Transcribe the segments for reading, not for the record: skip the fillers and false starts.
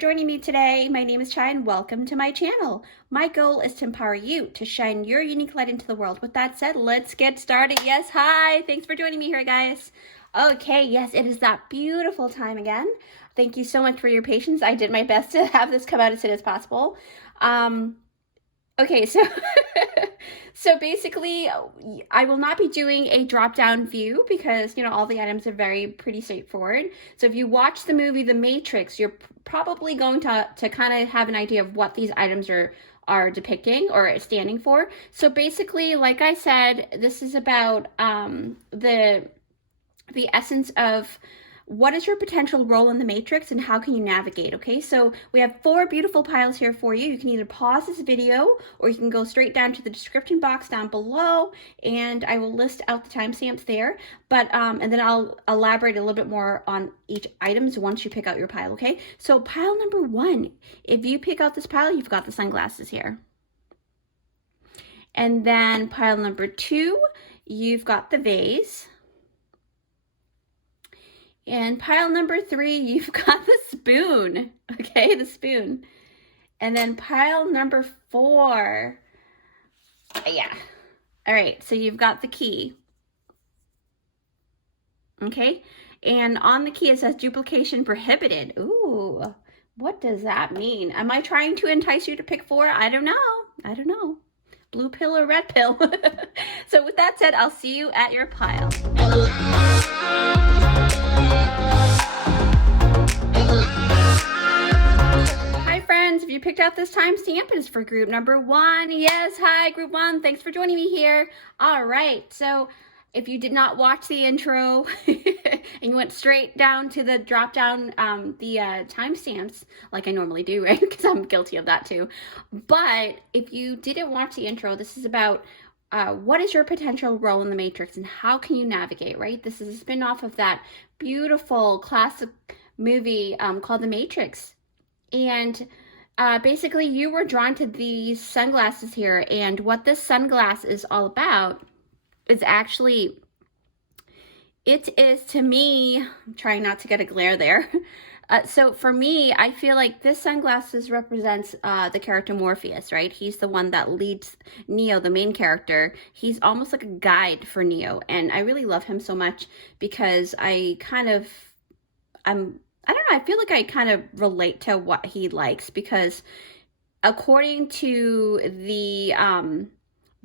joining me today. My name is Chai and welcome to my channel. My goal is to empower you to shine your unique light into the world. With that said, let's get started. Yes, hi. Thanks for joining me here, guys. Okay, yes, it is that beautiful time again. Thank you so much for your patience. I did my best to have this come out as soon as possible. Okay, so so basically, I will not be doing a drop-down view because, you know, all the items are pretty straightforward. So if you watch the movie The Matrix, you're probably going to kind of have an idea of what these items are depicting or standing for. So basically, like I said, this is about the essence of what is your potential role in the matrix and how can you navigate, okay? So we have 4 beautiful piles here for you. You can either pause this video or you can go straight down to the description box down below and I will list out the timestamps there. But and then I'll elaborate a little bit more on each items once you pick out your pile, okay? So pile number 1, if you pick out this pile, you've got the sunglasses here. And then pile number 2, you've got the vase. And pile number 3, you've got the spoon, okay, the spoon. And then pile number 4, yeah. All right, so you've got the key, okay? And on the key, it says duplication prohibited. Ooh, what does that mean? Am I trying to entice you to pick 4? I don't know. Blue pill or red pill? So with that said, I'll see you at your pile. Hi friends, if you picked out this timestamp, it is for group number 1. Yes, hi group 1, thanks for joining me here. All right, so if you did not watch the intro and you went straight down to the drop down, the timestamps, like I normally do, right? Because I'm guilty of that too. But if you didn't watch the intro, this is about what is your potential role in the matrix and how can you navigate, right? This is a spin-off of that beautiful classic movie called The Matrix. And basically you were drawn to these sunglasses here, and what this sunglass is all about is actually, it is to me, I'm trying not to get a glare there. So for me, I feel like this sunglasses represents the character Morpheus, right? He's the one that leads Neo, the main character. He's almost like a guide for Neo. And I really love him so much because I don't know, I feel like I kind of relate to what he likes because according to the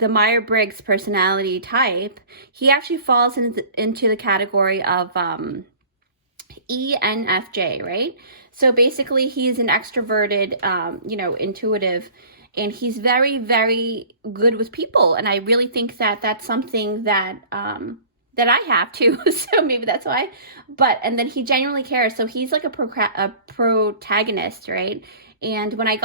Myers-Briggs personality type, he actually falls into the category of ENFJ, right? So basically he's an extroverted, you know, intuitive, and he's very, very good with people. And I really think that that's something that, that I have too. So maybe that's why, and then he genuinely cares. So he's like a protagonist, right? And when I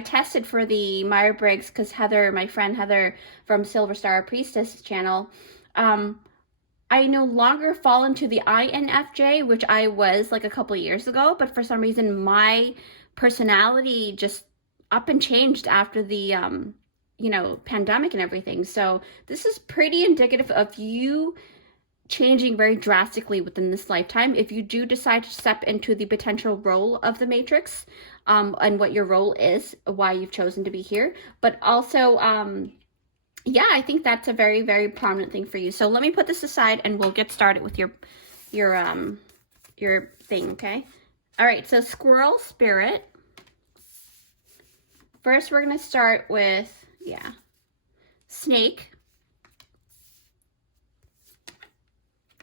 tested for the Myers-Briggs, because Heather, my friend Heather from Silver Star Priestess channel, I no longer fall into the INFJ, which I was like a couple years ago, but for some reason my personality just up and changed after the, you know, pandemic and everything. So this is pretty indicative of you changing very drastically within this lifetime if you do decide to step into the potential role of the Matrix, and what your role is, why you've chosen to be here. But also, yeah, I think that's a very, very prominent thing for you. So let me put this aside and we'll get started with your thing, okay? All right, so squirrel spirit. First, we're going to start with, yeah, snake.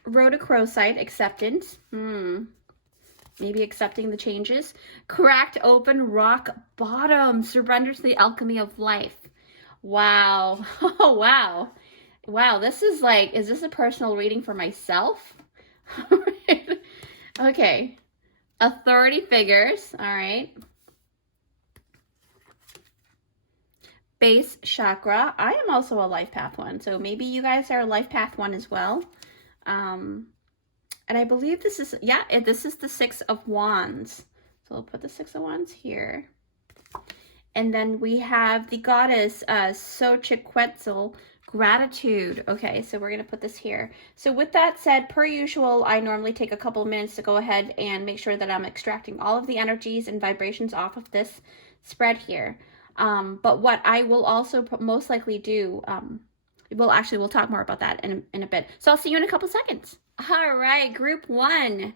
Rhodochrosite, acceptance. Maybe accepting the changes. Cracked open rock bottom, surrender to the alchemy of life. Wow. Oh, wow. Wow, this is like, is this a personal reading for myself? Okay. Authority figures, all right. Base chakra. I am also a life path 1, so maybe you guys are a life path 1 as well. And I believe this is, yeah, this is the 6 of Wands. So we'll put the 6 of Wands here. And then we have the goddess Xochiquetzal, Gratitude. Okay, so we're going to put this here. So with that said, per usual, I normally take a couple of minutes to go ahead and make sure that I'm extracting all of the energies and vibrations off of this spread here. But what I will also most likely do, we'll talk more about that in a bit. So I'll see you in a couple seconds. All right, group 1.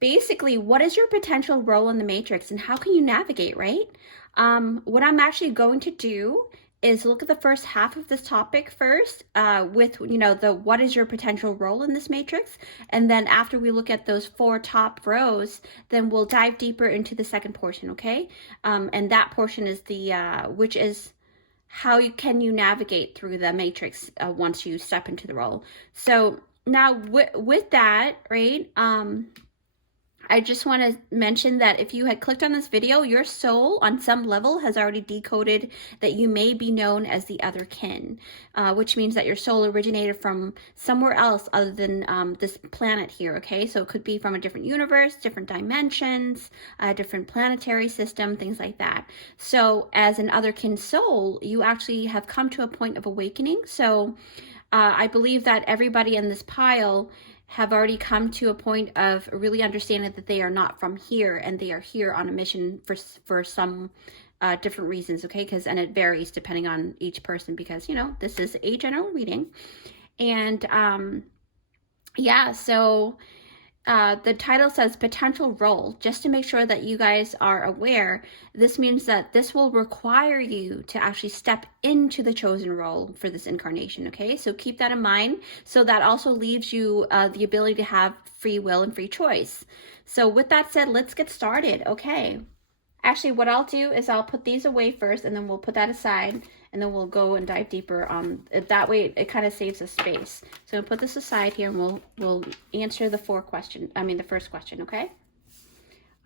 Basically, what is your potential role in the matrix and how can you navigate, right? What I'm actually going to do is look at the first half of this topic first with, what is your potential role in this matrix? And then after we look at those 4 top rows, then we'll dive deeper into the second portion, okay? And that portion is which is how can you navigate through the matrix once you step into the role. So now with that, right, I just want to mention that if you had clicked on this video, your soul on some level has already decoded that you may be known as the other kin, which means that your soul originated from somewhere else other than this planet here, okay? So it could be from a different universe, different dimensions, a different planetary system, things like that. So as an other kin soul, you actually have come to a point of awakening. So I believe that everybody in this pile have already come to a point of really understanding that they are not from here and they are here on a mission for some different reasons, okay? And it varies depending on each person because, this is a general reading. And yeah, so the title says potential role. Just to make sure that you guys are aware, this means that this will require you to actually step into the chosen role for this incarnation, okay? So keep that in mind. So that also leaves you the ability to have free will and free choice. So with that said, let's get started, okay? Actually, what I'll do is I'll put these away first and then we'll put that aside and then we'll go and dive deeper. That way it kind of saves us space. So I'll put this aside here and we'll answer the first question, okay?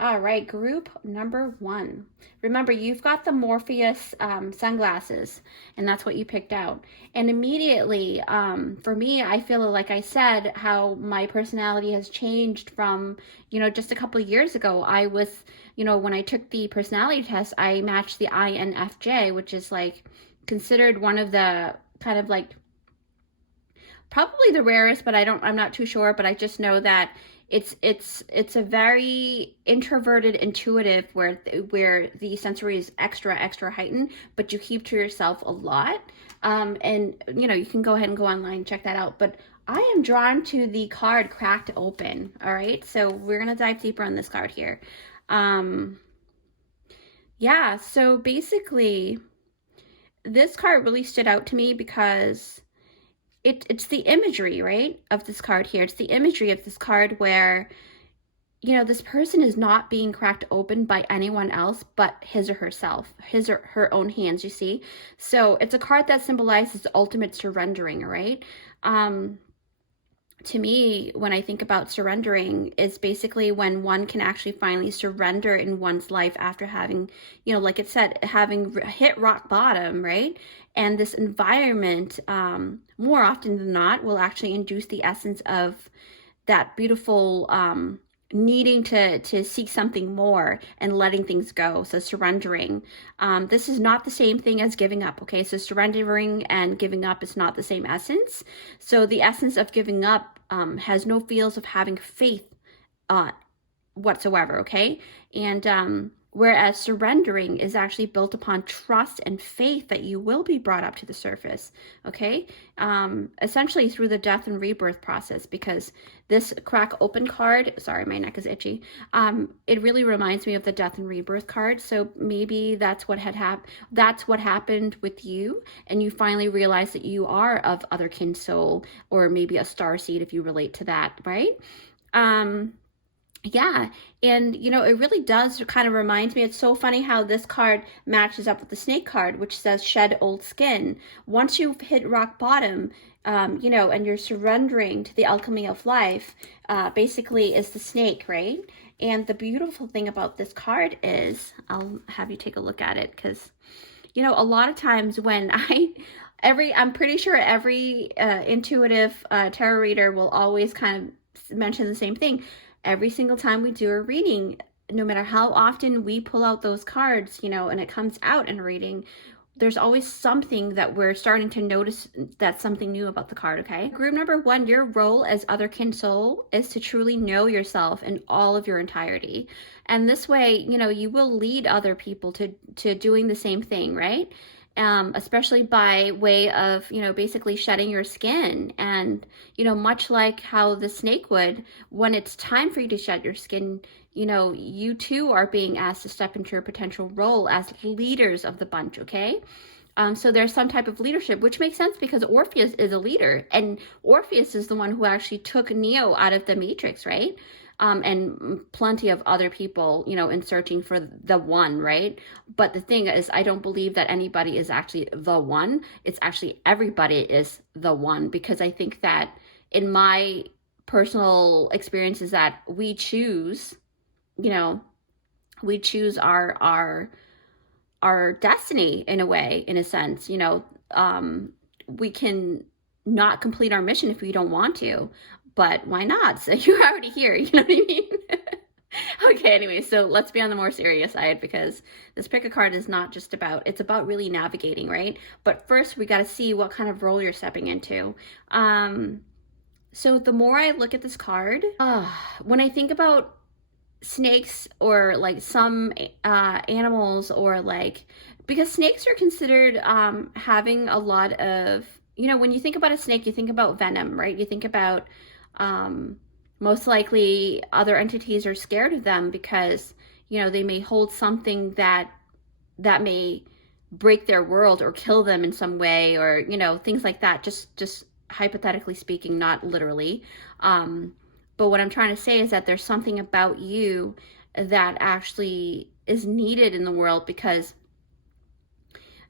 All right, group number 1. Remember, you've got the Morpheus sunglasses, and that's what you picked out. And immediately, for me, I feel like I said how my personality has changed from, just a couple of years ago. I was, when I took the personality test, I matched the INFJ, which is like considered one of the kind of like probably the rarest, but I'm not too sure, but I just know that it's a very introverted, intuitive where the sensory is extra heightened, but you keep to yourself a lot. And you can go ahead and go online and check that out. But I am drawn to the card Cracked Open. All right, so we're gonna dive deeper on this card here. Yeah, so basically, this card really stood out to me because it's the imagery, right, of this card here. It's the imagery of this card where, this person is not being cracked open by anyone else but his or herself, his or her own hands, you see. So it's a card that symbolizes ultimate surrendering, right? To me, when I think about surrendering, it's basically when one can actually finally surrender in one's life after having, like it said, having hit rock bottom, right? And this environment, more often than not, will actually induce the essence of that beautiful needing to seek something more and letting things go. So surrendering. This is not the same thing as giving up, okay? So surrendering and giving up is not the same essence. So the essence of giving up has no feels of having faith whatsoever, okay? And whereas surrendering is actually built upon trust and faith that you will be brought up to the surface, okay? Essentially through the death and rebirth process, because this Crack Open card, sorry, my neck is itchy, it really reminds me of the death and rebirth card. So maybe that's what happened with you, and you finally realize that you are of other kin soul, or maybe a star seed if you relate to that, right? Yeah, and it really does kind of reminds me. It's so funny how this card matches up with the snake card, which says shed old skin. Once you've hit rock bottom, and you're surrendering to the alchemy of life, basically is the snake, right? And the beautiful thing about this card is, I'll have you take a look at it, because a lot of times when I'm pretty sure every intuitive tarot reader will always kind of mention the same thing. Every single time we do a reading, no matter how often we pull out those cards, and it comes out in a reading, there's always something that we're starting to notice that's something new about the card, okay? Group number 1, your role as otherkin soul is to truly know yourself in all of your entirety. And this way, you know, you will lead other people to doing the same thing, right? Especially by way of, you know, basically shedding your skin. And, you know, much like how the snake would, when it's time for you to shed your skin, you know, you too are being asked to step into your potential role as leaders of the bunch, okay? So there's some type of leadership, which makes sense because Orpheus is a leader, and Orpheus is the one who actually took Neo out of the Matrix, right? And plenty of other people, you know, in searching for the one, right? But the thing is, I don't believe that anybody is actually the one. It's actually everybody is the one, because I think that in my personal experience is that we choose, you know, we choose our destiny in a way, in a sense, you know. We can not complete our mission if we don't want to, but why not? So you're already here, you know what I mean? Okay, anyway, so let's be on the more serious side, because this pick a card is not just about, it's about really navigating, right? But first we got to see what kind of role you're stepping into. So the more I look at this card, when I think about snakes or like some animals, or like, because snakes are considered having a lot of, you know, when you think about a snake, you think about venom, right? You think about most likely other entities are scared of them because, you know, they may hold something that may break their world or kill them in some way, or, you know, things like that, just hypothetically speaking, not literally. But what I'm trying to say is that there's something about you that actually is needed in the world because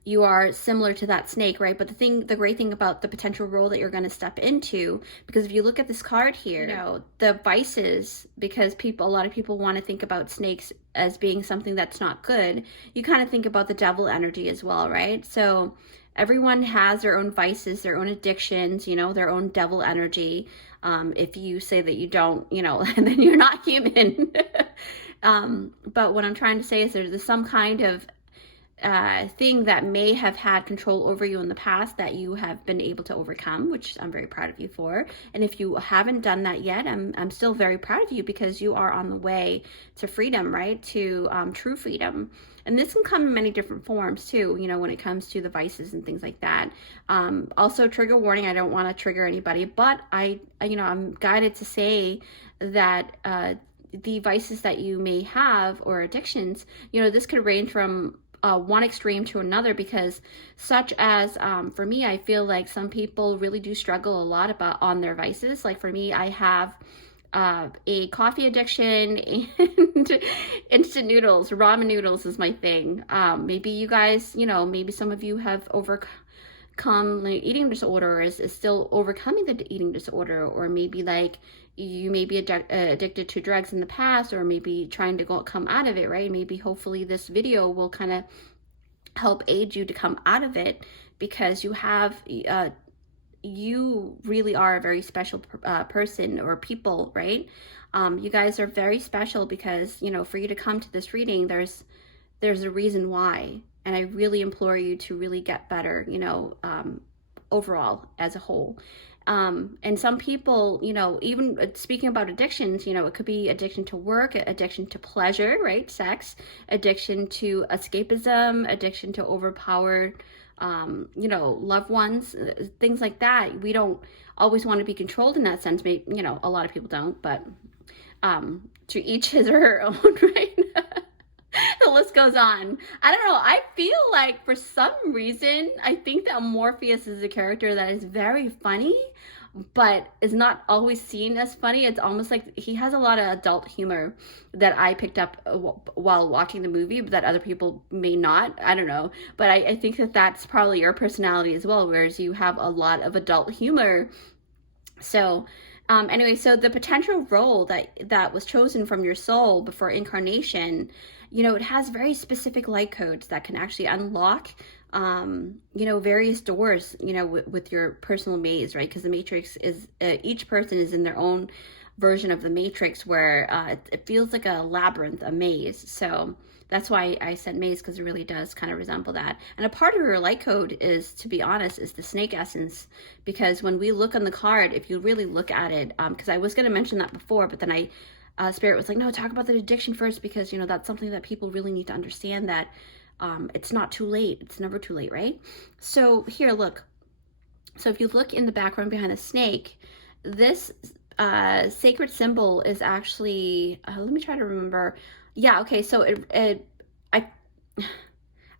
you are similar to that snake, right? But the great thing about the potential role that you're going to step into, because if you look at this card here, you know, the vices, because a lot of people want to think about snakes as being something that's not good, you kind of think about the devil energy as well, right? So everyone has their own vices, their own addictions, you know, their own devil energy. If you say that you don't, you know, then you're not human. But what I'm trying to say is there's some kind of thing that may have had control over you in the past that you have been able to overcome, which I'm very proud of you for. And if you haven't done that yet, I'm still very proud of you, because you are on the way to freedom, right? To true freedom. And this can come in many different forms too, you know, when it comes to the vices and things like that. Also, trigger warning, I don't want to trigger anybody, but you know, I'm guided to say that the vices that you may have, or addictions, you know, this could range from one extreme to another, because such as for me, I feel like some people really do struggle a lot on their vices. Like for me, I have a coffee addiction, and instant noodles, ramen noodles is my thing. Maybe you guys, you know, maybe some of you have overcome like eating disorder, or is still overcoming the eating disorder, or maybe like you may be addicted to drugs in the past, or maybe trying to come out of it, right? Maybe hopefully this video will kind of help aid you to come out of it, because you have you really are a very special person or people, right? You guys are very special, because, you know, for you to come to this reading, there's a reason why. And I really implore you to really get better, you know, overall as a whole. And some people, you know, even speaking about addictions, you know, it could be addiction to work, addiction to pleasure, right? Sex, addiction to escapism, addiction to overpowered, you know, loved ones, things like that. We don't always want to be controlled in that sense. Maybe, you know, a lot of people don't, but to each his or her own, right? The list goes on. I don't know. I feel like for some reason, I think that Morpheus is a character that is very funny, but is not always seen as funny. It's almost like he has a lot of adult humor that I picked up while watching the movie, but that other people may not. I don't know. But I think that that's probably your personality as well, whereas you have a lot of adult humor. So anyway, so the potential role that was chosen from your soul before incarnation, you know, it has very specific light codes that can actually unlock, you know, various doors, you know, with your personal maze, right? Because the Matrix is, each person is in their own version of the Matrix, where it feels like a labyrinth, a maze. So that's why I said maze, because it really does kind of resemble that. And a part of your light code is, to be honest, is the snake essence, because when we look on the card, if you really look at it, because I was going to mention that before, but then Spirit was like, no, talk about the addiction first, because, you know, that's something that people really need to understand, that it's not too late. It's never too late, right? So here, look. So if you look in the background behind the snake, this sacred symbol is actually, let me try to remember. Yeah, okay, so I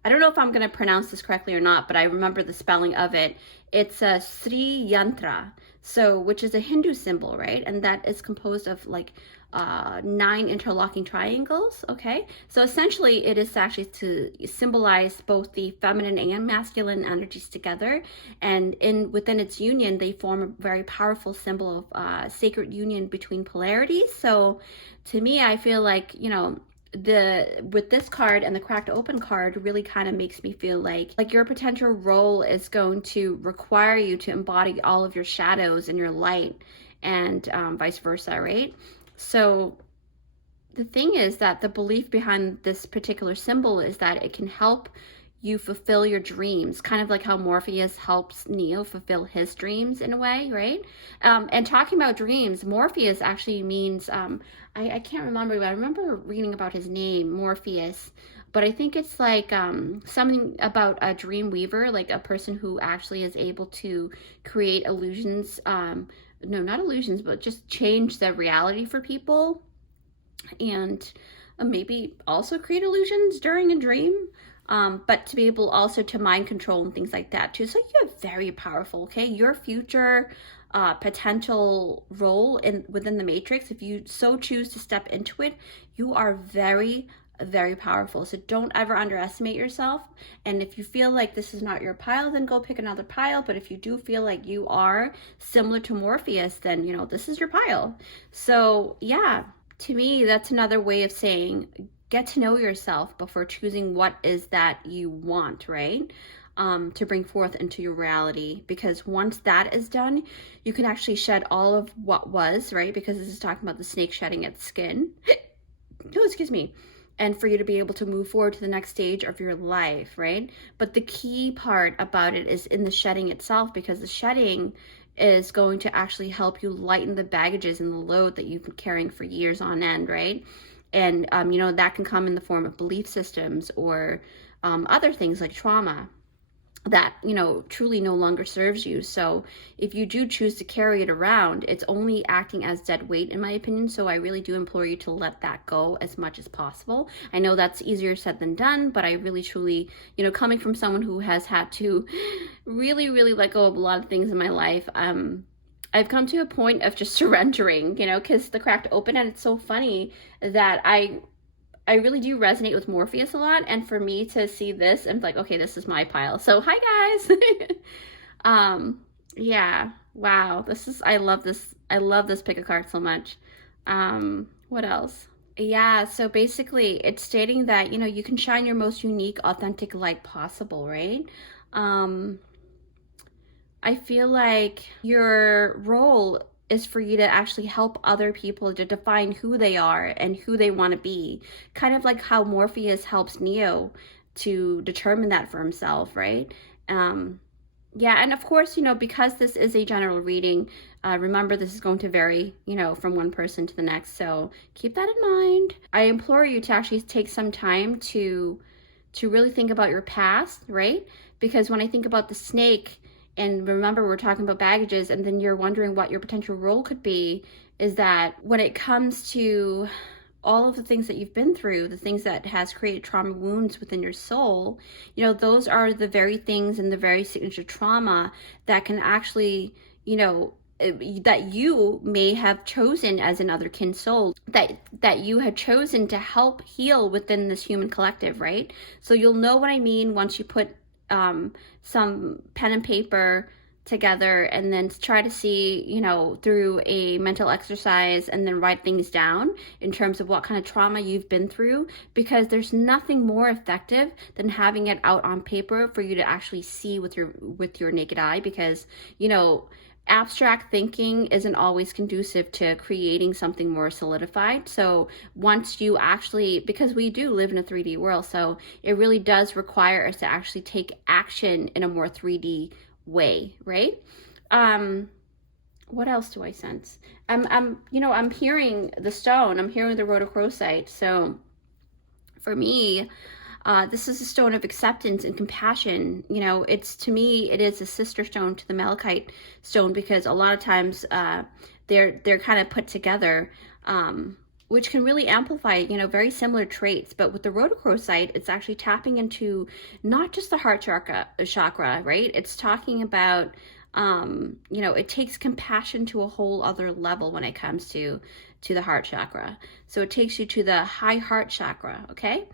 don't know if I'm going to pronounce this correctly or not, but I remember the spelling of it. It's a Sri Yantra, so, which is a Hindu symbol, right? And that is composed of like 9 interlocking triangles, okay? So essentially it is actually to symbolize both the feminine and masculine energies together, and within its union, they form a very powerful symbol of sacred union between polarities. So to me, I feel like, you know, with this card and the cracked open card really kind of makes me feel like your potential role is going to require you to embody all of your shadows and your light, and vice versa, right? So the thing is that the belief behind this particular symbol is that it can help you fulfill your dreams, kind of like how Morpheus helps Neo fulfill his dreams in a way, right? And talking about dreams, Morpheus actually means, I can't remember, but I remember reading about his name, Morpheus, but I think it's like something about a dream weaver, like a person who actually is able to create illusions, no, not illusions, but just change the reality for people, and maybe also create illusions during a dream. But to be able also to mind control and things like that too. So you're very powerful, okay? Your future potential role within the matrix, if you so choose to step into it, you are very, very powerful. So don't ever underestimate yourself. And if you feel like this is not your pile, then go pick another pile. But if you do feel like you are similar to Morpheus, then, you know, this is your pile. So yeah, to me, that's another way of saying, get to know yourself before choosing what is that you want, right? To bring forth into your reality. Because once that is done, you can actually shed all of what was, right? Because this is talking about the snake shedding its skin. Oh, excuse me. And for you to be able to move forward to the next stage of your life, right? But the key part about it is in the shedding itself, because the shedding is going to actually help you lighten the baggages and the load that you've been carrying for years on end, right? And, you know, that can come in the form of belief systems or other things like trauma that, you know, truly no longer serves you. So if you do choose to carry it around, it's only acting as dead weight, in my opinion. So I really do implore you to let that go as much as possible. I know that's easier said than done, but I really, truly, you know, coming from someone who has had to really, really let go of a lot of things in my life, I've come to a point of just surrendering, you know, because the cracked open, and it's so funny that I really do resonate with Morpheus a lot, and for me to see this, I'm like, okay, this is my pile. So hi guys. Yeah, wow, I love this pick a card so much. What else? Yeah, so basically it's stating that, you know, you can shine your most unique, authentic light possible, right? I feel like your role is for you to actually help other people to define who they are and who they want to be. Kind of like how Morpheus helps Neo to determine that for himself, right? Yeah, and of course, you know, because this is a general reading, remember this is going to vary, you know, from one person to the next. So keep that in mind. I implore you to actually take some time to really think about your past, right? Because when I think about the snake, and remember, we're talking about baggages, and then you're wondering what your potential role could be, is that when it comes to all of the things that you've been through, the things that has created trauma wounds within your soul, you know, those are the very things and the very signature trauma that can actually, you know, that you may have chosen as another kin soul, that you had chosen to help heal within this human collective, right? So you'll know what I mean once you put some pen and paper together and then try to see, you know, through a mental exercise, and then write things down in terms of what kind of trauma you've been through, because there's nothing more effective than having it out on paper for you to actually see with your naked eye. Because, you know, abstract thinking isn't always conducive to creating something more solidified. So once you actually, because we do live in a 3D world, so it really does require us to actually take action in a more 3D way, right? What else do I sense? I'm hearing the stone, I'm hearing the rhodochrosite. So for me, this is a stone of acceptance and compassion. It's, to me, it is a sister stone to the malachite stone, because a lot of times they're kind of put together, which can really amplify, very similar traits. But with the rhodochrosite, it's actually tapping into not just the heart chakra, right? It's talking about, it takes compassion to a whole other level when it comes to the heart chakra. So it takes you to the high heart chakra, okay?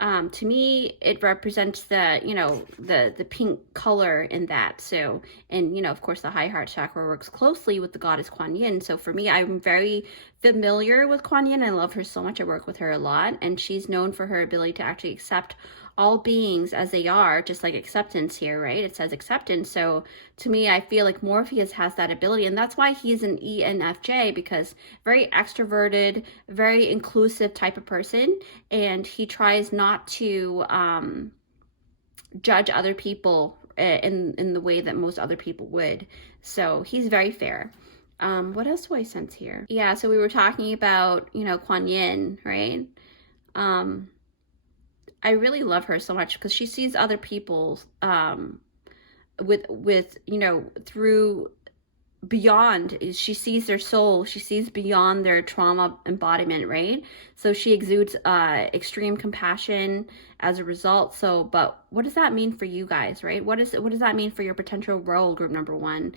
To me, it represents the pink color in that. So, and of course, the high heart chakra works closely with the goddess Kuan Yin. So for me, I'm very familiar with Kuan Yin. I love her so much. I work with her a lot, and she's known for her ability to actually accept all beings as they are, just like acceptance here, right? It says acceptance. So to me, I feel like Morpheus has that ability, and that's why he's an ENFJ, because very extroverted, very inclusive type of person, and he tries not to judge other people in the way that most other people would. So he's very fair. What else do I sense here? Yeah, so we were talking about, Kuan Yin, right? I really love her so much because she sees other people with through beyond. She sees their soul, she sees beyond their trauma embodiment, right? So she exudes extreme compassion as a result. So, but what does that mean for you guys, right? What does that mean for your potential role, group number 1?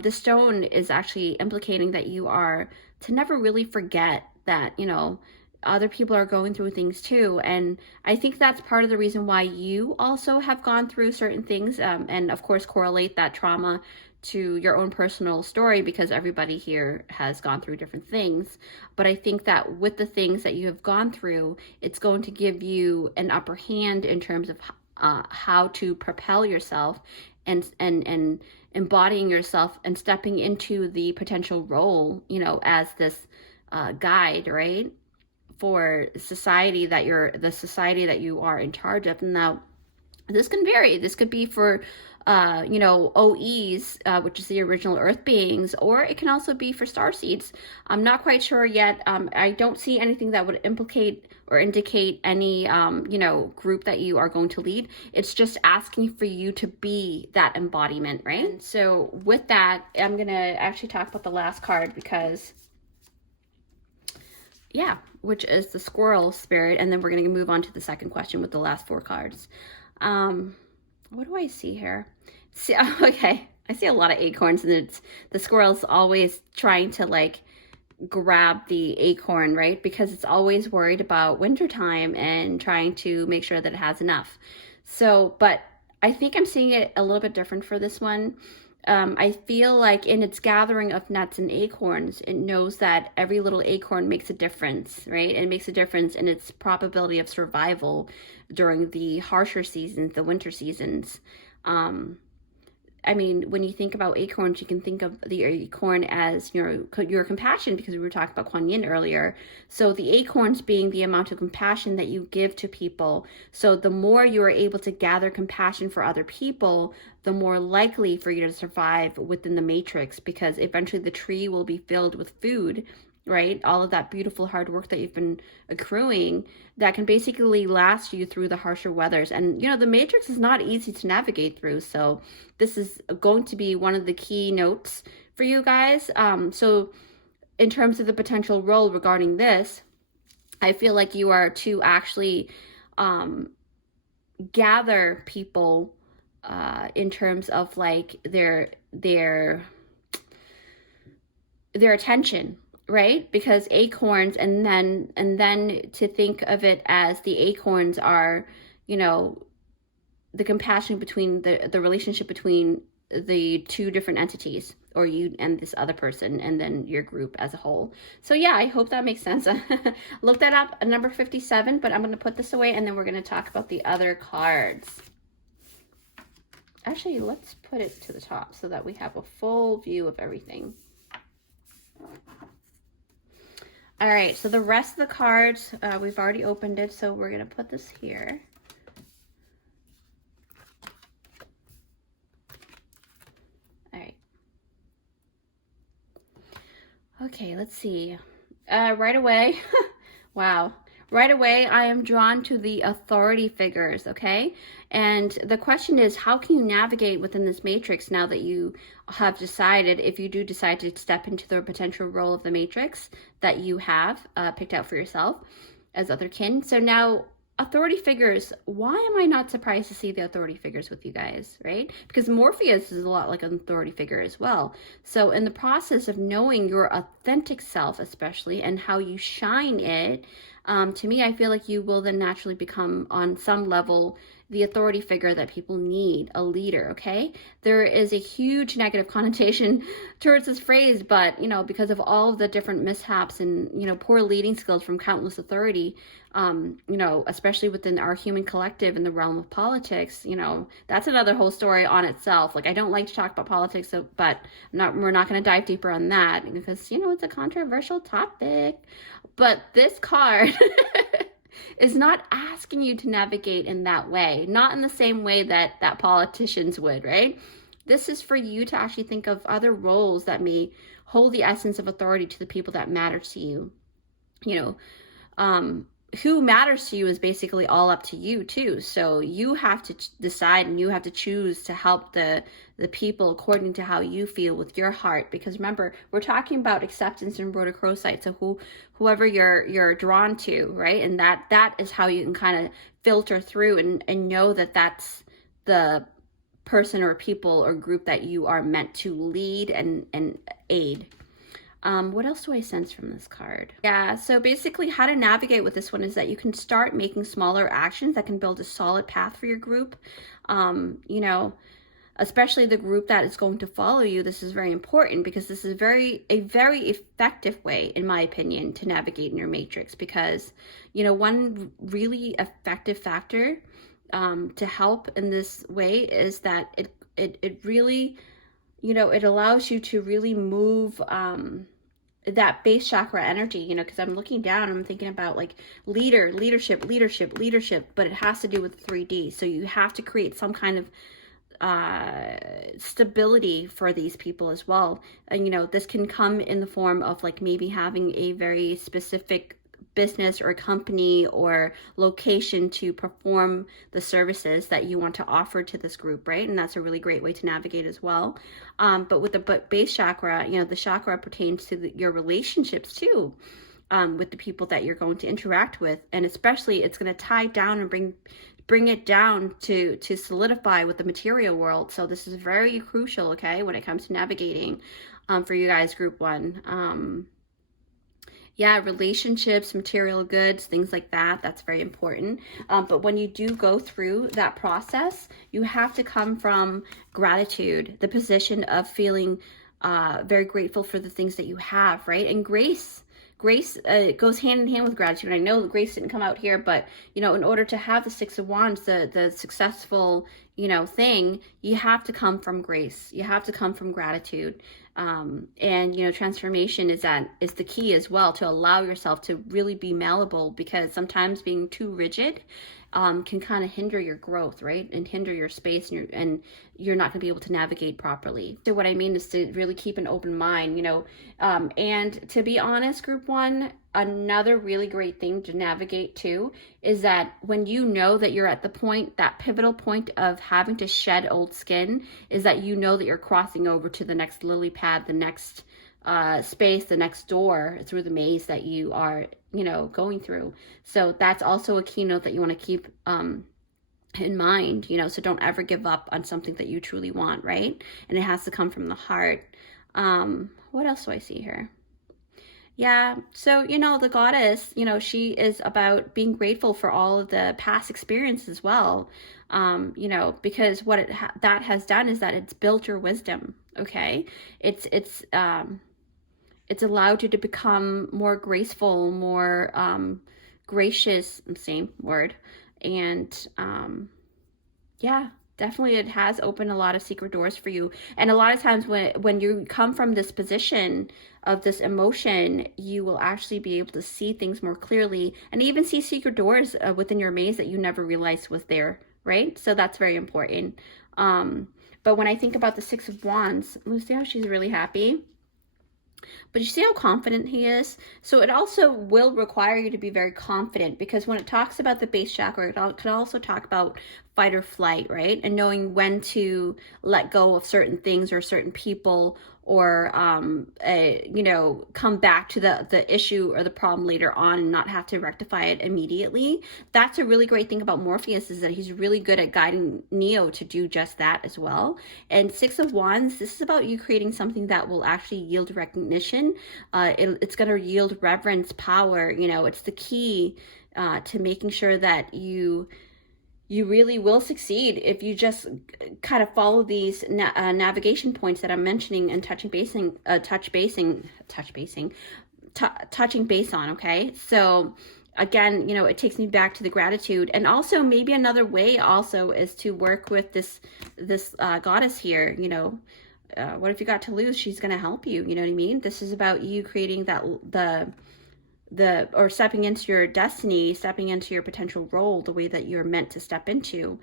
This stone is actually implicating that you are to never really forget that other people are going through things too. And I think that's part of the reason why you also have gone through certain things, and of course correlate that trauma to your own personal story, because everybody here has gone through different things. But I think that with the things that you have gone through, it's going to give you an upper hand in terms of how to propel yourself and embodying yourself and stepping into the potential role, as this guide, right, for society that you are in charge of. Now, this can vary. This could be for OEs, which is the original Earth beings, or it can also be for starseeds. I'm not quite sure yet. I don't see anything that would implicate or indicate any group that you are going to lead. It's just asking for you to be that embodiment, right? And so with that, I'm gonna actually talk about the last card, because which is the squirrel spirit, and then we're going to move on to the second question with the last 4 cards. What do I see here? Okay, I see a lot of acorns, and it's the squirrel's always trying to grab the acorn, right? Because it's always worried about wintertime and trying to make sure that it has enough. So, but I think I'm seeing it a little bit different for this one. I feel like in its gathering of nuts and acorns, it knows that every little acorn makes a difference, right? It makes a difference in its probability of survival during the harsher seasons, the winter seasons. I mean, when you think about acorns, you can think of the acorn as your compassion, because we were talking about Kuan Yin earlier. So the acorns being the amount of compassion that you give to people. So the more you are able to gather compassion for other people, the more likely for you to survive within the matrix, because eventually the tree will be filled with food, right? All of that beautiful hard work that you've been accruing that can basically last you through the harsher weathers. And the matrix is not easy to navigate through, so this is going to be one of the key notes for you guys. So in terms of the potential role regarding this, I feel like you are to actually gather people in terms of their attention, right? Because acorns, and then to think of it as the acorns are, the compassion between the relationship between the 2 different entities, or you and this other person, and then your group as a whole. So yeah, I hope that makes sense. Look that up, number 57, but I'm going to put this away, and then we're going to talk about the other cards. Actually, let's put it to the top so that we have a full view of everything. All right, so the rest of the cards, we've already opened it, so we're going to put this here. All right. Okay, let's see. Right away, wow. Right away, I am drawn to the authority figures, okay? And the question is, how can you navigate within this matrix now that you have decided, if you do decide to step into the potential role of the matrix that you have picked out for yourself as otherkin? So now, authority figures, why am I not surprised to see the authority figures with you guys, right? Because Morpheus is a lot like an authority figure as well. So in the process of knowing your authentic self, especially, and how you shine it, to me, I feel like you will then naturally become, on some level, the authority figure that people need, a leader, okay? There is a huge negative connotation towards this phrase, but, you know, because of all of the different mishaps and, you know, poor leading skills from countless authority, you know, especially within our human collective in the realm of politics, you know, that's another whole story on itself. Like, I don't like to talk about politics, so, but we're not going to dive deeper on that because, you know, it's a controversial topic. But this card is not asking you to navigate in that way, not in the same way that politicians would, right? This is for you to actually think of other roles that may hold the essence of authority to the people that matter to you. You know, who matters to you is basically all up to you too. So you have to decide, and you have to choose to help the people according to how you feel with your heart. Because remember, we're talking about acceptance and rhodochrosite. So whoever you're drawn to, right? And that is how you can kind of filter through and know that that's the person or people or group that you are meant to lead and aid. What else do I sense from this card? Yeah, so basically how to navigate with this one is that you can start making smaller actions that can build a solid path for your group. You know, especially the group that is going to follow you. This is very important because this is a very effective way, in my opinion, to navigate in your matrix. Because, you know, one really effective factor to help in this way is that it really, you know, it allows you to really move that base chakra energy, you know, because I'm looking down, I'm thinking about like leadership, but it has to do with 3D. So you have to create some kind of stability for these people as well. And, you know, this can come in the form of like maybe having a very specific business or company or location to perform the services that you want to offer to this group, right? And that's a really great way to navigate as well. But with the base chakra, you know, the chakra pertains to your relationships too, with the people that you're going to interact with. And especially it's going to tie down and bring it down to solidify with the material world. So this is very crucial, okay, when it comes to navigating for you guys, group one. Yeah, relationships, material goods, things like that, that's very important. But when you do go through that process, you have to come from gratitude, the position of feeling very grateful for the things that you have, right? And grace goes hand in hand with gratitude. I know grace didn't come out here, but, you know, in order to have the Six of Wands, the successful, you know, thing, you have to come from grace. You have to come from gratitude. And, you know, transformation is the key as well, to allow yourself to really be malleable, because sometimes being too rigid can kind of hinder your growth, right? And hinder your space, and you're not going to be able to navigate properly. So what I mean is to really keep an open mind, you know, and to be honest, group one, another really great thing to navigate too is that when you know that you're at the point, that pivotal point of having to shed old skin, is that you know that you're crossing over to the next lily pad, the next space, the next door through the maze that you are, you know, going through. So that's also a keynote that you want to keep in mind, you know, so don't ever give up on something that you truly want, right? And it has to come from the heart. What else do I see here? Yeah, so, you know, the goddess, you know, she is about being grateful for all of the past experience as well, you know, because what that has done is that it's built your wisdom, okay? It's allowed you to become more graceful, more gracious, same word, and yeah, Definitely it has opened a lot of secret doors for you. And a lot of times when you come from this position of this emotion, you will actually be able to see things more clearly and even see secret doors within your maze that you never realized was there, right? So that's very important. But when I think about the Six of Wands, see how she's really happy? But you see how confident he is? So it also will require you to be very confident, because when it talks about the base chakra, it could also talk about fight or flight, right? And knowing when to let go of certain things or certain people, or you know, come back to the issue or the problem later on and not have to rectify it immediately. That's a really great thing about Morpheus, is that he's really good at guiding Neo to do just that as well. And Six of Wands, this is about you creating something that will actually yield recognition. It's going to yield reverence, power. You know, it's the key to making sure that you really will succeed if you just kind of follow these navigation points that I'm mentioning and touching base on, okay? So again, you know, it takes me back to the gratitude. And also maybe another way also is to work with this goddess here, you know. What if you got to lose? She's going to help you, you know what I mean? This is about you creating that or stepping into your destiny, stepping into your potential role the way that you're meant to step into.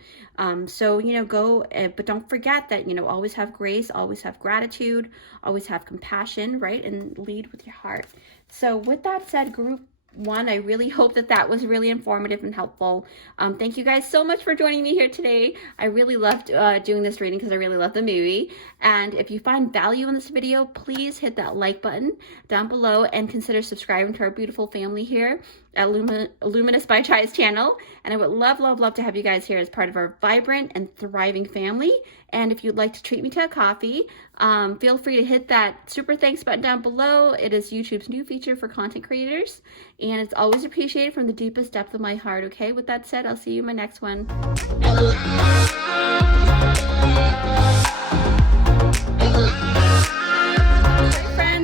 So, you know, go, but don't forget that, you know, always have grace, always have gratitude, always have compassion, right? And lead with your heart. So with that said, group 1, I really hope that was really informative and helpful. Thank you guys so much for joining me here today. I really loved doing this reading because I really love the movie. And if you find value in this video, please hit that like button down below and consider subscribing to our beautiful family here at Luminous by Chai's channel. And I would love, love, love to have you guys here as part of our vibrant and thriving family. And if you'd like to treat me to a coffee, feel free to hit that super thanks button down below. It is YouTube's new feature for content creators, and it's always appreciated from the deepest depth of my heart, okay? With that said, I'll see you in my next one.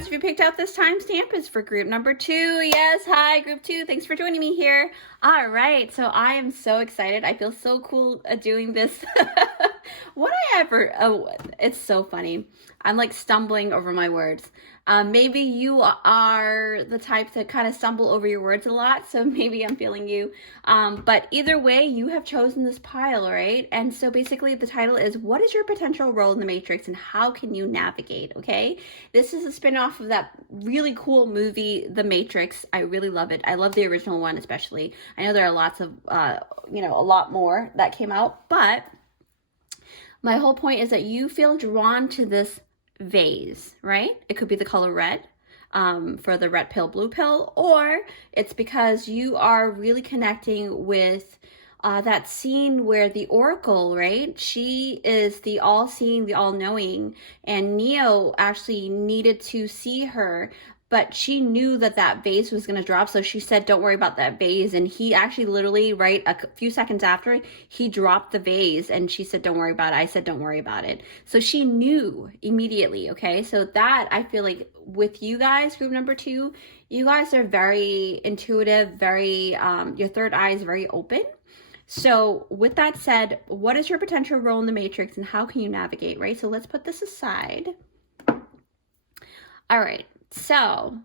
If you picked out this timestamp, it's for group number 2. Yes, hi, group 2. Thanks for joining me here. All right, so I am so excited. I feel so cool doing this. It's so funny. I'm like stumbling over my words. Maybe you are the type to kind of stumble over your words a lot, so maybe I'm feeling you. But either way, you have chosen this pile, right? And so basically the title is, what is your potential role in the Matrix and how can you navigate, okay? This is a spin-off of that really cool movie, The Matrix. I really love it. I love the original one especially. I know there are lots of, you know, a lot more that came out, but my whole point is that you feel drawn to this vase, right? It could be the color red for the red pill, blue pill, or it's because you are really connecting with that scene where the Oracle, right? She is the all-seeing, the all-knowing, and Neo actually needed to see her, but she knew that vase was going to drop, so she said, don't worry about that vase. And he actually literally, right, a few seconds after, he dropped the vase, and she said, don't worry about it. I said, don't worry about it. So she knew immediately, okay? So that, I feel like, with you guys, group number 2, you guys are very intuitive, very, your third eye is very open. So with that said, what is your potential role in the Matrix and how can you navigate, right? So let's put this aside. All right. So,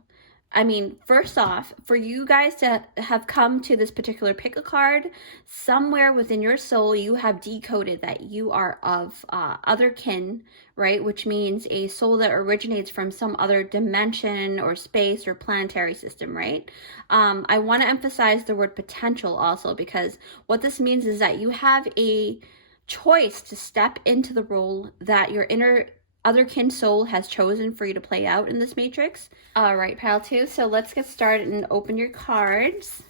I mean, first off, for you guys to have come to this particular pick a card, somewhere within your soul, you have decoded that you are of other kin, right? Which means a soul that originates from some other dimension or space or planetary system, right? I want to emphasize the word potential also, because what this means is that you have a choice to step into the role that your inner other kin soul has chosen for you to play out in this matrix. All right, pile 2. So let's get started and open your cards.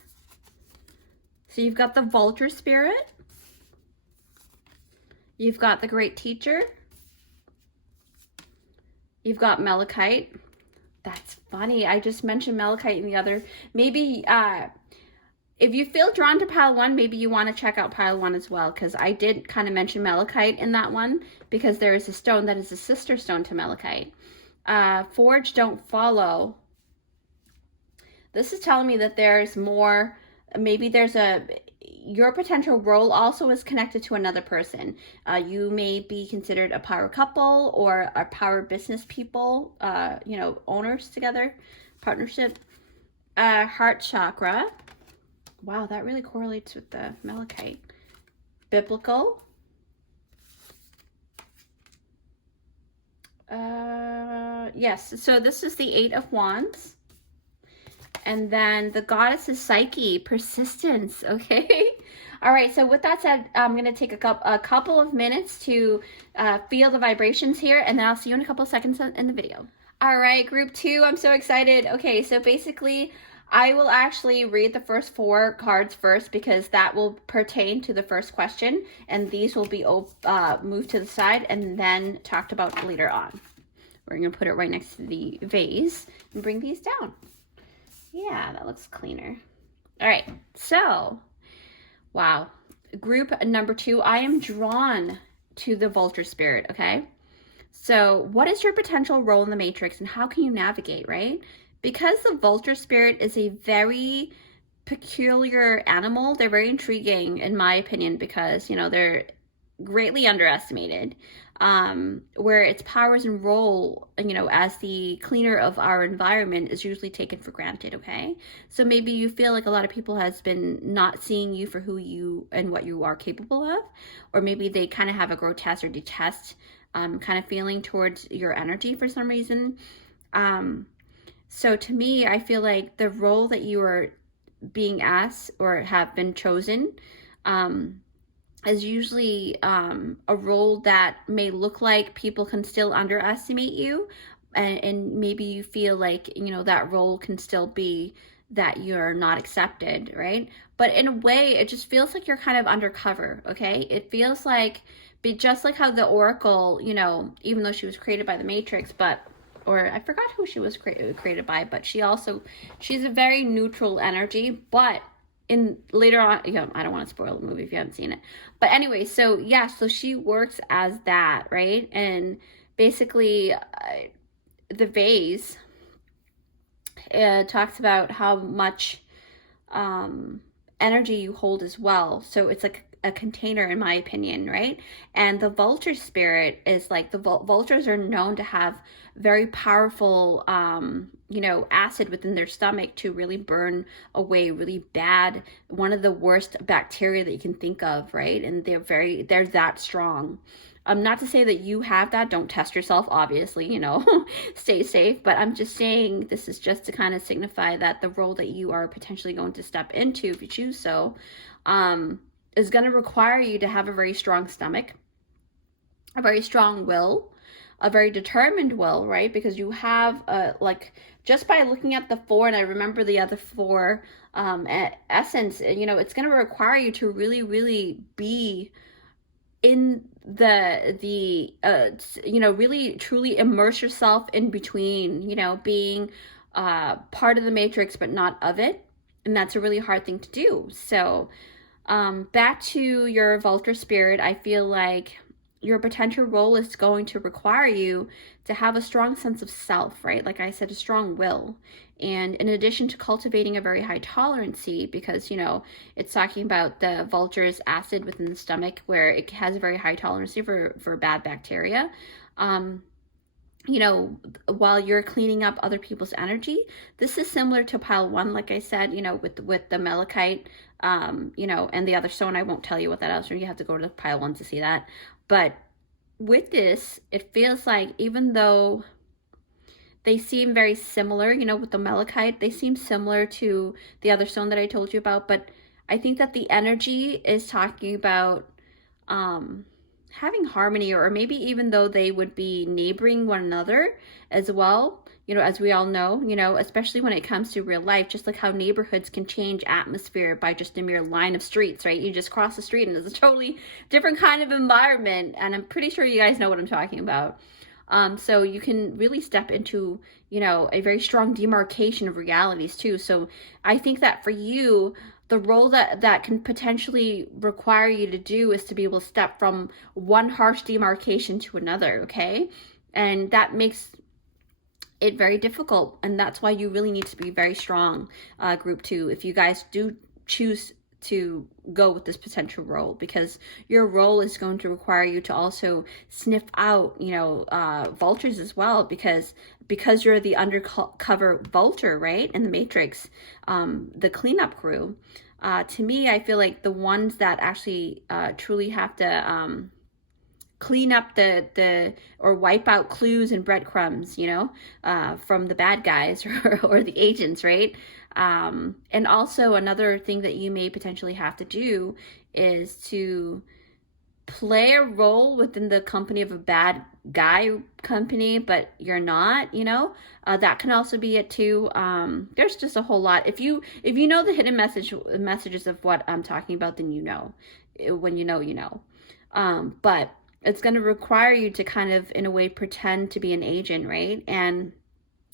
So you've got the Vulture Spirit. You've got the Great Teacher. You've got Malachite. That's funny. I just mentioned Malachite in the other. Maybe if you feel drawn to pile 1, maybe you want to check out pile 1 as well, because I did kind of mention Malachite in that one, because there is a stone that is a sister stone to Malachite. Forge, don't follow. This is telling me that there's more maybe your potential role also is connected to another person. You may be considered a power couple or a power business people, owners together, partnership. Heart chakra. Wow, that really correlates with the malachite. Biblical. Yes, so this is the 8 of Wands. And then the goddess is Psyche, persistence, okay? All right, so with that said, I'm going to take a couple of minutes to feel the vibrations here, and then I'll see you in a couple of seconds in the video. All right, group 2, I'm so excited. Okay, so basically, I will actually read the first 4 cards first because that will pertain to the first question, and these will be moved to the side and then talked about later on. We're going to put it right next to the vase and bring these down. Yeah, that looks cleaner. All right, so, wow. Group number 2, I am drawn to the vulture spirit, okay? So what is your potential role in the matrix and how can you navigate, right? Because the vulture spirit is a very peculiar animal, they're very intriguing in my opinion because, they're greatly underestimated. Where its powers and role, as the cleaner of our environment is usually taken for granted, okay? So maybe you feel like a lot of people has been not seeing you for who you and what you are capable of, or maybe they kind of have a grotesque or detest kind of feeling towards your energy for some reason. So to me, I feel like the role that you are being asked or have been chosen is usually a role that may look like people can still underestimate you, and maybe you feel like, that role can still be that you're not accepted, right? But in a way, it just feels like you're kind of undercover, okay? It feels like, just like how the Oracle, even though she was created by the Matrix, or I forgot who she was created by, but she's a very neutral energy, but later on, I don't want to spoil the movie if you haven't seen it. But anyway, so she works as that, right? And basically, the vase talks about how much energy you hold as well. So it's like a container, in my opinion, right? And the vulture spirit is like, the vultures are known to have very powerful acid within their stomach to really burn away really bad, one of the worst bacteria that you can think of, right? And they're that strong. Not to say that you have that, don't test yourself, obviously, stay safe, but I'm just saying this is just to kind of signify that the role that you are potentially going to step into, if you choose so, is going to require you to have a very strong stomach, a very strong will, a very determined will, right? Because you have, just by looking at the 4, and I remember the other 4 essence, it's going to require you to really, really be in really truly immerse yourself in between, being part of the matrix, but not of it. And that's a really hard thing to do. So, back to your vulture spirit, I feel like your potential role is going to require you to have a strong sense of self, right? Like I said, a strong will. And in addition to cultivating a very high tolerancy, because, it's talking about the vulture's acid within the stomach, where it has a very high tolerancy for bad bacteria. While you're cleaning up other people's energy, this is similar to pile 1, like I said, with the malachite, and the other stone. I won't tell you what that is, or you have to go to pile 1 to see that. But with this, it feels like, even though they seem very similar, with the malachite, they seem similar to the other stone that I told you about, but I think that the energy is talking about having harmony, or maybe even though they would be neighboring one another as well, as we all know, especially when it comes to real life, just like how neighborhoods can change atmosphere by just a mere line of streets, right? You just cross the street and it's a totally different kind of environment, and I'm pretty sure you guys know what I'm talking about. So you can really step into, a very strong demarcation of realities too. So I think that for you, the role that can potentially require you to do is to be able to step from one harsh demarcation to another, okay? And that makes it very difficult, and that's why you really need to be very strong, group 2. If you guys do choose to go with this potential role, because your role is going to require you to also sniff out, vultures as well, because you're the undercover vulture, right, in the Matrix, the cleanup crew. To me, I feel like the ones that actually truly have to clean up the or wipe out clues and breadcrumbs, from the bad guys or the agents, right? And also another thing that you may potentially have to do is to play a role within the company of a bad guy company, but you're not, that can also be it too. There's just a whole lot. If you know the hidden messages of what I'm talking about, then when you know. But it's going to require you to kind of, in a way, pretend to be an agent, right? And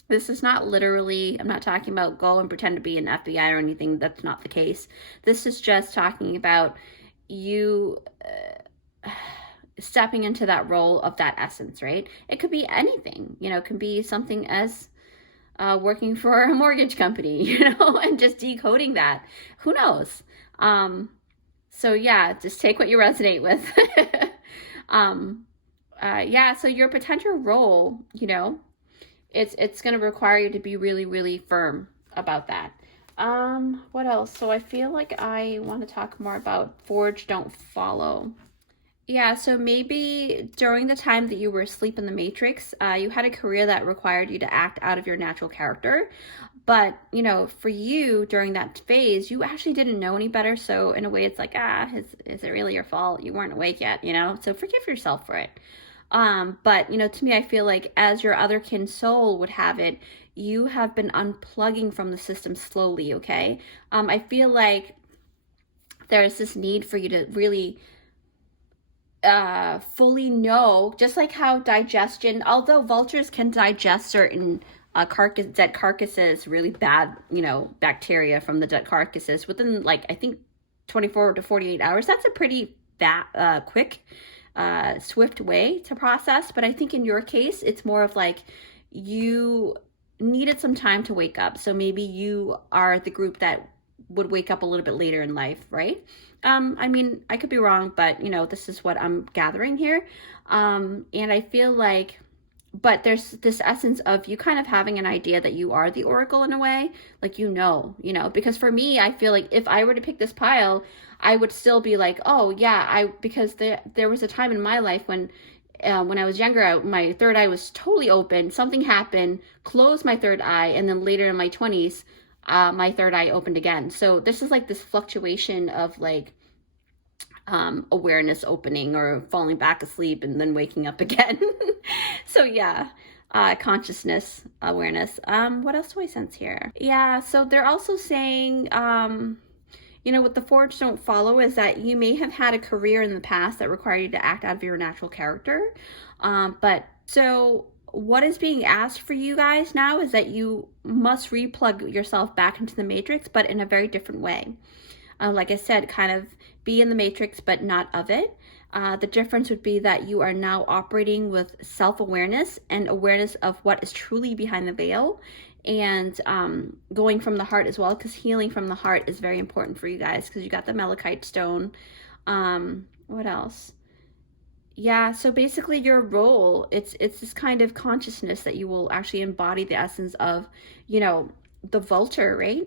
this is not literally, I'm not talking about go and pretend to be an FBI or anything. That's not the case. This is just talking about you stepping into that role of that essence, right? It could be anything, it could be something as working for a mortgage company, and just decoding that. Who knows? So yeah, just take what you resonate with. So your potential role, it's going to require you to be really, really firm about that. What else? So I feel like I want to talk more about forge, don't follow. Yeah, so maybe during the time that you were asleep in the Matrix, you had a career that required you to act out of your natural character. But, for you during that phase, you actually didn't know any better. So in a way, it's like, is it really your fault? You weren't awake yet, So forgive yourself for it. But, to me, I feel like as your otherkin soul would have it, you have been unplugging from the system slowly, okay? I feel like there's this need for you to really fully know, just like how digestion, although vultures can digest certain dead carcasses, really bad, bacteria from the dead carcasses within, like, I think 24 to 48 hours. That's a pretty quick, swift way to process. But I think in your case, it's more of like you needed some time to wake up. So maybe you are the group that would wake up a little bit later in life, right? I mean, I could be wrong, but this is what I'm gathering here. And I feel like, but there's this essence of you kind of having an idea that you are the oracle in a way, like, because for me, I feel like if I were to pick this pile, I would still be like, oh yeah, because there was a time in my life when I was younger, my third eye was totally open. Something happened, closed my third eye, and then later in my 20s, my third eye opened again. So this is like this fluctuation of like awareness opening or falling back asleep and then waking up again. So yeah, consciousness, awareness. What else do I sense here? Yeah, so they're also saying, what the forge don't follow is that you may have had a career in the past that required you to act out of your natural character. But so what is being asked for you guys now is that you must replug yourself back into the Matrix, but in a very different way. Like I said, kind of be in the Matrix, but not of it. The difference would be that you are now operating with self-awareness and awareness of what is truly behind the veil, and going from the heart as well, because healing from the heart is very important for you guys, because you got the Malachite stone. What else? Yeah, so basically your role, it's this kind of consciousness that you will actually embody the essence of, the vulture, right?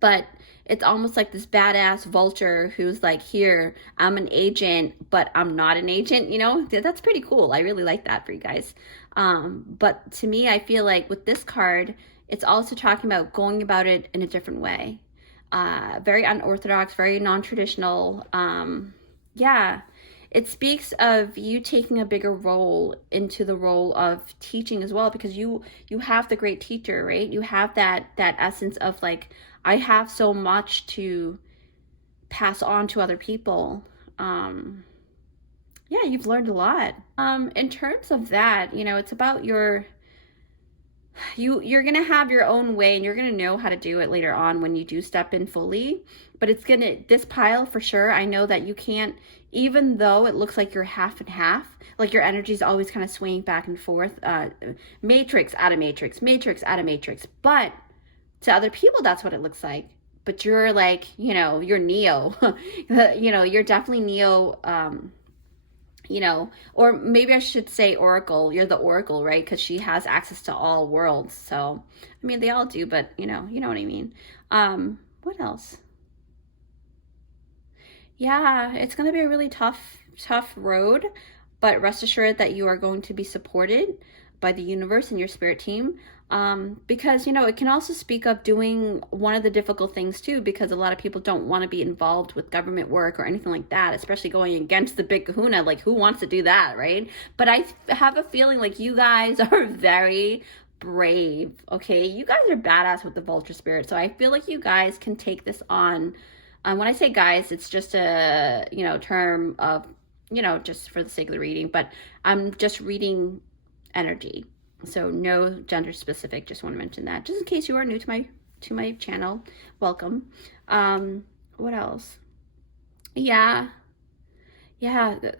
But it's almost like this badass vulture who's like, here, I'm an agent, but I'm not an agent, That's pretty cool. I really like that for you guys. But to me, I feel like with this card, it's also talking about going about it in a different way. Very unorthodox, very non-traditional. Yeah. It speaks of you taking a bigger role into the role of teaching as well, because you have the great teacher, right? You have that essence of like, I have so much to pass on to other people. Yeah, you've learned a lot. In terms of that, it's about you're going to have your own way, and you're going to know how to do it later on when you do step in fully. But this pile for sure, I know that you can't, even though it looks like you're half and half, like your energy is always kind of swinging back and forth, matrix out of matrix, matrix out of matrix. But to other people, that's what it looks like. but you're like, you're Neo. You're definitely Neo, or maybe I should say Oracle. You're the Oracle, right? Because she has access to all worlds. So, I mean, they all do, but you know what I mean. What else? Yeah, it's going to be a really tough road, but rest assured that you are going to be supported by the universe and your spirit team. Because, it can also speak of doing one of the difficult things too, because a lot of people don't want to be involved with government work or anything like that, especially going against the big kahuna. Like, who wants to do that, right? But I have a feeling like you guys are very brave, okay? You guys are badass with the vulture spirit. So I feel like you guys can take this on. When I say guys, it's just a, term of, just for the sake of the reading, but I'm just reading energy. So no gender specific, just want to mention that. Just in case you are new to my channel, welcome. What else? Yeah.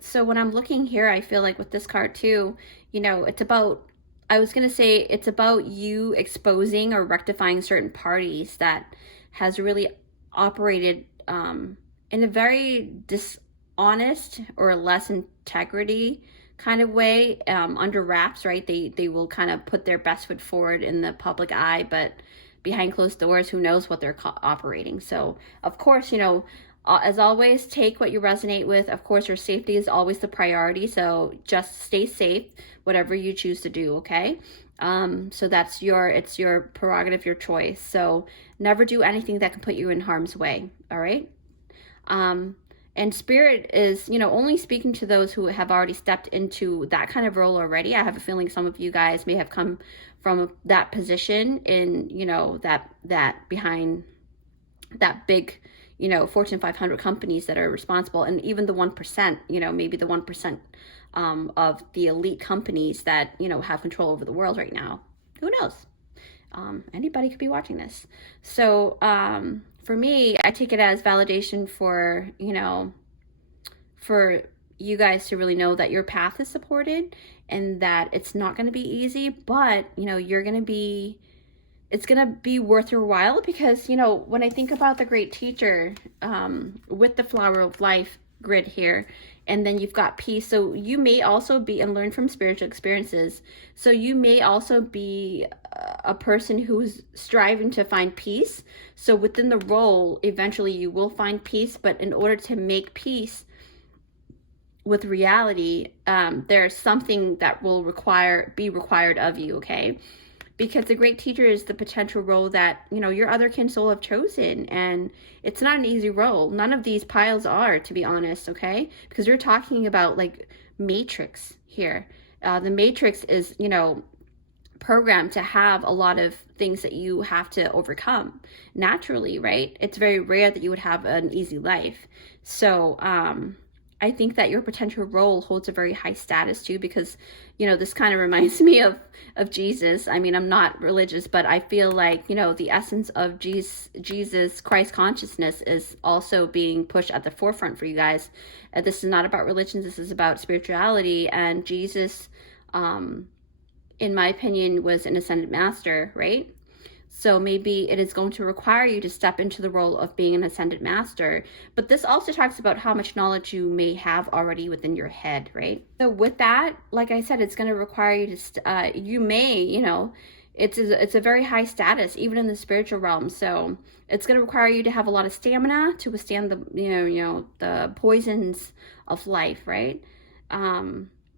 So when I'm looking here, I feel like with this card too, it's about, I was going to say it's about you exposing or rectifying certain parties that has really operated in a very dishonest or less integrity kind of way, under wraps, right? They will kind of put their best foot forward in the public eye, but behind closed doors, who knows what they're operating. So of course, as always, take what you resonate with. Of course, your safety is always the priority, so just stay safe whatever you choose to do, okay? So it's your prerogative, your choice. So never do anything that can put you in harm's way, all right? And spirit is, only speaking to those who have already stepped into that kind of role already. I have a feeling some of you guys may have come from that position in, that behind that big, Fortune 500 companies that are responsible, and even the 1%, maybe the 1% of the elite companies that, have control over the world right now. Who knows? Anybody could be watching this. So for me, I take it as validation for, for you guys to really know that your path is supported and that it's not going to be easy, but, it's going to be worth your while, because, when I think about the great teacher, with the flower of life grid here, and then you've got peace. So you may also be, and learn from spiritual experiences. So you may also be a person who's striving to find peace. So within the role, eventually you will find peace, but in order to make peace with reality, there's something that will be required of you, okay? Because the great teacher is the potential role that, your other kin soul have chosen. And it's not an easy role. None of these piles are, to be honest, okay? Because you're talking about like matrix here. The matrix is, programmed to have a lot of things that you have to overcome naturally, right? It's very rare that you would have an easy life. So, I think that your potential role holds a very high status too, because, this kind of reminds me of Jesus. I mean, I'm not religious, but I feel like, the essence of Jesus Christ consciousness is also being pushed at the forefront for you guys. This is not about religion. This is about spirituality. And Jesus, in my opinion, was an ascended master, right? So maybe it is going to require you to step into the role of being an ascended master. But this also talks about how much knowledge you may have already within your head, right? So with that, like I said, it's going to require you to, you may, it's a very high status, even in the spiritual realm. So it's going to require you to have a lot of stamina to withstand the, the poisons of life, right?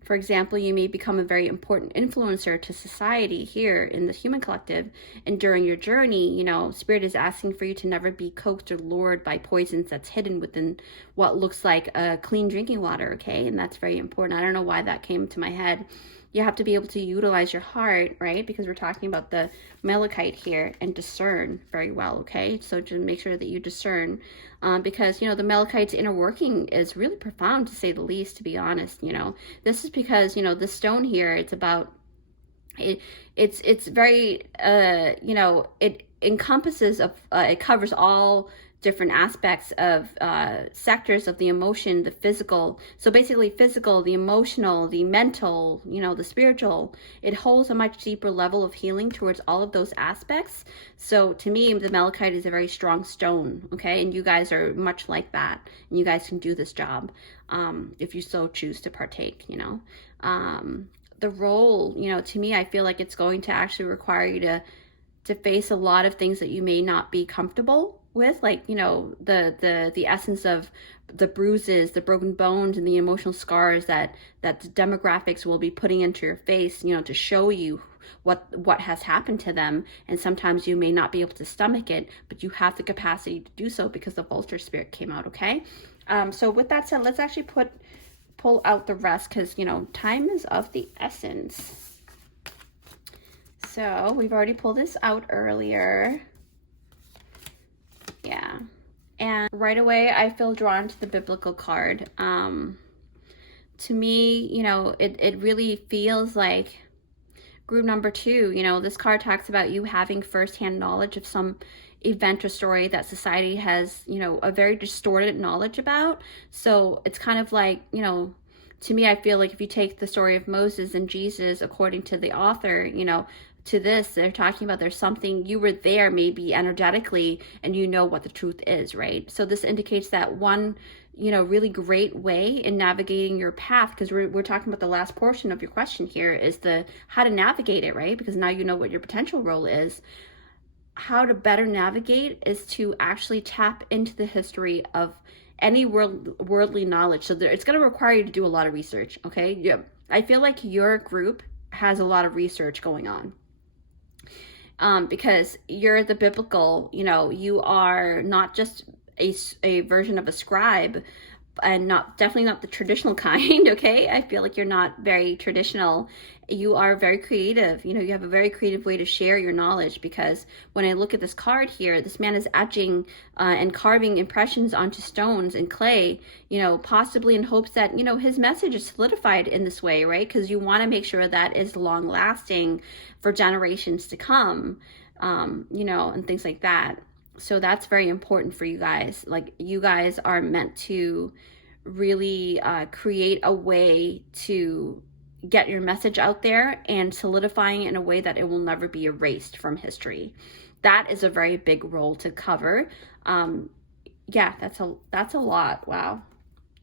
For example, you may become a very important influencer to society here in the human collective. And during your journey, Spirit is asking for you to never be coaxed or lured by poisons that's hidden within what looks like a clean drinking water, okay? And that's very important. I don't know why that came to my head. You have to be able to utilize your heart, right? Because we're talking about the malachite here, and discern very well, okay? So just make sure that you discern, because, the malachite's inner working is really profound, to say the least, to be honest. This is because, the stone here, it's about, it's very, it encompasses, it covers all different aspects of sectors of the emotion, the physical. So basically physical, the emotional, the mental, you know, the spiritual. It holds a much deeper level of healing towards all of those aspects. So to me, the malachite is a very strong stone, okay? And you guys are much like that. And you guys can do this job if you so choose to partake, you know. The role, you know, to me, I feel like it's going to actually require you to face a lot of things that you may not be comfortable with, like, you know, the essence of the bruises, the broken bones, and the emotional scars that the demographics will be putting into your face, you know, to show you what has happened to them. And sometimes you may not be able to stomach it, but you have the capacity to do so because the vulture spirit came out, okay? So with that said, let's actually pull out the rest, because, you know, time is of the essence. So we've already pulled this out earlier. Yeah. And right away, I feel drawn to the biblical card. To me, you know, it really feels like group number 2, you know, this card talks about you having firsthand knowledge of some event or story that society has, you know, a very distorted knowledge about. So it's kind of like, you know, to me, I feel like if you take the story of Moses and Jesus, according to the author, you know, to this, they're talking about there's something, you were there maybe energetically, and you know what the truth is, right? So this indicates that one, you know, really great way in navigating your path, because we're talking about the last portion of your question here, is the how to navigate it, right? Because now you know what your potential role is. How to better navigate is to actually tap into the history of any worldly knowledge. So it's going to require you to do a lot of research, okay? Yeah, I feel like your group has a lot of research going on. Because you're the biblical, you know, you are not just a version of a scribe, and definitely not the traditional kind, okay? I feel like you're not very traditional. You are very creative. You know, you have a very creative way to share your knowledge, because when I look at this card here, this man is etching and carving impressions onto stones and clay, you know, possibly in hopes that, you know, his message is solidified in this way, right? Because you want to make sure that is long lasting for generations to come, you know, and things like that. So that's very important for you guys. Like, you guys are meant to really create a way to get your message out there and solidifying it in a way that it will never be erased from history. That is a very big role to cover. Yeah, that's a lot. Wow.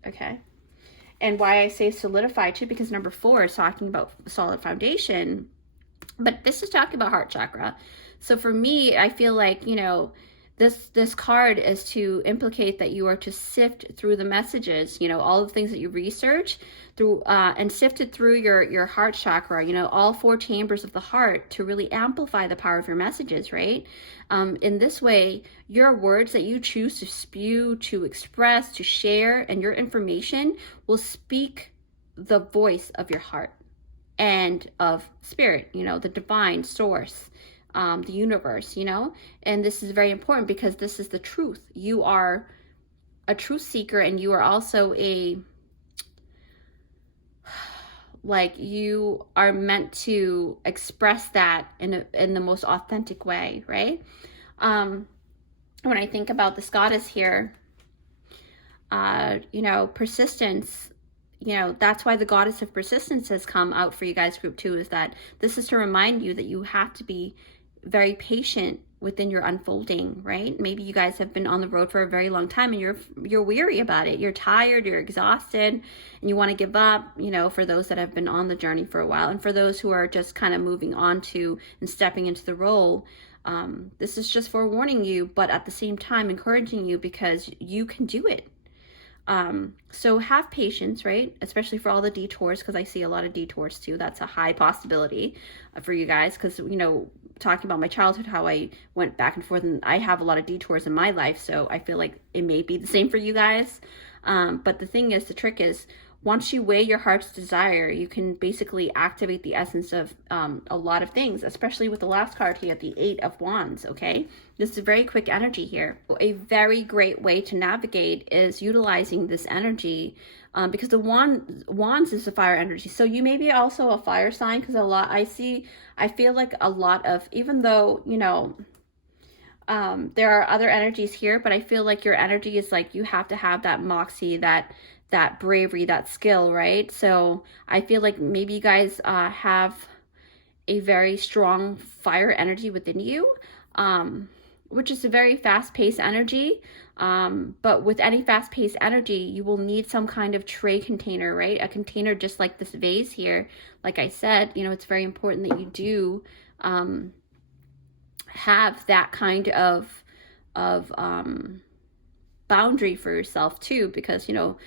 Okay. And why I say solidify too, because number 4 is talking about solid foundation, but this is talking about heart chakra. So for me, I feel like, you know, this card is to implicate that you are to sift through the messages, you know, all the things that you research through and sift it through your heart chakra, you know, all 4 chambers of the heart, to really amplify the power of your messages, right? In this way, your words that you choose to spew, to express, to share, and your information will speak the voice of your heart and of spirit, you know, the divine source, the universe, you know. And this is very important because this is the truth. You are a truth seeker, and you are also you are meant to express that in the most authentic way, right? When I think about this goddess here, you know, persistence, you know, that's why the goddess of persistence has come out for you guys, group 2, is that this is to remind you that you have to be very patient within your unfolding, right? Maybe you guys have been on the road for a very long time, and you're weary about it. You're tired, you're exhausted, and you want to give up, you know, for those that have been on the journey for a while. And for those who are just kind of moving on to and stepping into the role, this is just forewarning you, but at the same time encouraging you, because you can do it. So have patience, right? Especially for all the detours, because I see a lot of detours too. That's a high possibility for you guys, because, you know, talking about my childhood, how I went back and forth, and I have a lot of detours in my life, so I feel like it may be the same for you guys. But the thing is, the trick is, once you weigh your heart's desire, you can basically activate the essence of a lot of things, especially with the last card here, the 8 of Wands, okay? This is a very quick energy here. A very great way to navigate is utilizing this energy, because the wands is a fire energy. So you may be also a fire sign, because I feel like a lot of, even though, you know, There are other energies here, but I feel like your energy is like you have to have that moxie, that bravery, that skill, right? So I feel like maybe you guys have a very strong fire energy within you, which is a very fast-paced energy. But with any fast-paced energy, you will need some kind of tray container, right? A container just like this vase here. Like I said, you know, it's very important that you do have that kind of boundary for yourself too, because, you know,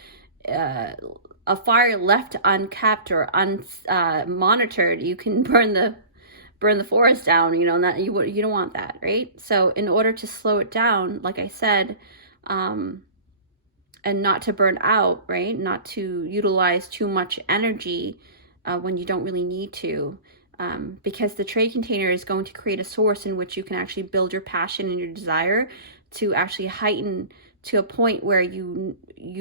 a fire left unkept or unmonitored, you can burn the forest down, you know, and that you don't want that, right? So in order to slow it down, like I said, and not to burn out, right? Not to utilize too much energy when you don't really need to, because the tray container is going to create a source in which you can actually build your passion and your desire to actually heighten to a point where you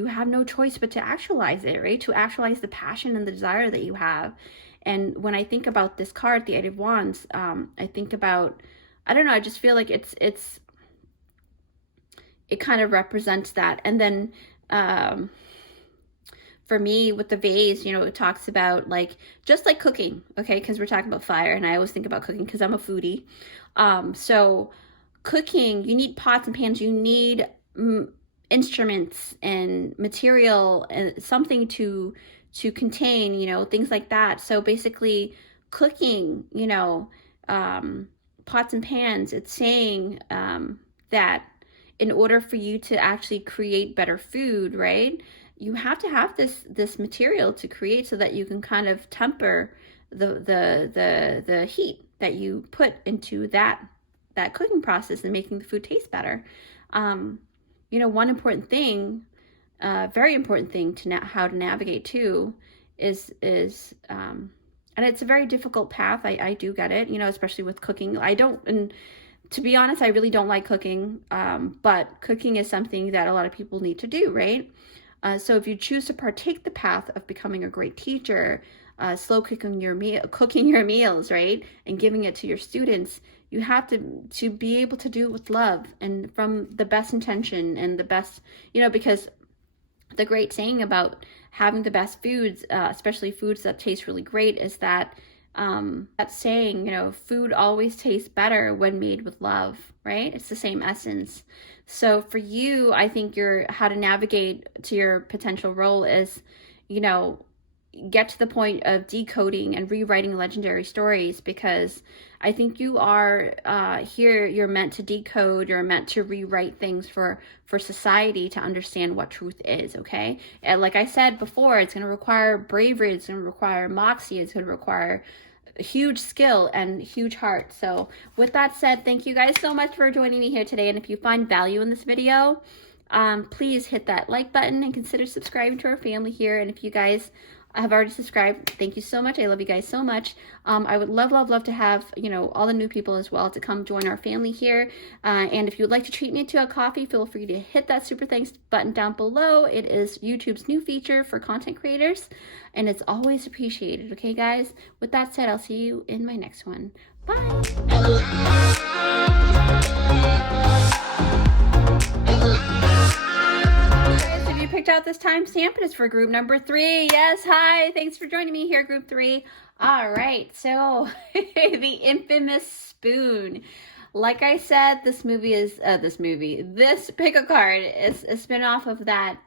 have no choice but to actualize it, right? To actualize the passion and the desire that you have. And when I think about this card, the Eight of Wands, I think about, I don't know, I just feel like it kind of represents that. And then for me with the vase, you know, it talks about like, just like cooking, okay? Because we're talking about fire, and I always think about cooking because I'm a foodie. So cooking, you need pots and pans, you need instruments and material and something to contain, you know, things like that. So basically cooking, you know, pots and pans, it's saying that in order for you to actually create better food, right, you have to have this material to create, so that you can kind of temper the heat that you put into that cooking process and making the food taste better. You know, one important thing, very important thing to how to navigate too is and it's a very difficult path. I do get it, you know, especially with cooking. And to be honest, I really don't like cooking, but cooking is something that a lot of people need to do, right? So if you choose to partake the path of becoming a great teacher, slow cooking your meals, right, and giving it to your students, you have to be able to do it with love and from the best intention and the best, you know, because the great saying about having the best foods, especially foods that taste really great, is that saying, you know, food always tastes better when made with love, right? It's the same essence. So for you, I think how to navigate to your potential role is, you know, get to the point of decoding and rewriting legendary stories, because I think you are here, you're meant to decode, you're meant to rewrite things for society to understand what truth is, okay? And like I said before, it's going to require bravery, it's going to require moxie, it's going to require huge skill and huge heart. So with that said, thank you guys so much for joining me here today. And if you find value in this video, please hit that like button and consider subscribing to our family here. And if you guys have already subscribed, thank you so much. I love you guys so much. I would love to have, you know, all the new people as well to come join our family here. And if you would like to treat me to a coffee, feel free to hit that super thanks button down below. It is YouTube's new feature for content creators, and it's always appreciated. Okay, guys? With that said, I'll see you in my next one. Bye. You picked out this timestamp, it is for group number 3. Yes, hi, thanks for joining me here, group 3. All right, so the infamous spoon. Like I said, this pick a card is a spin-off of that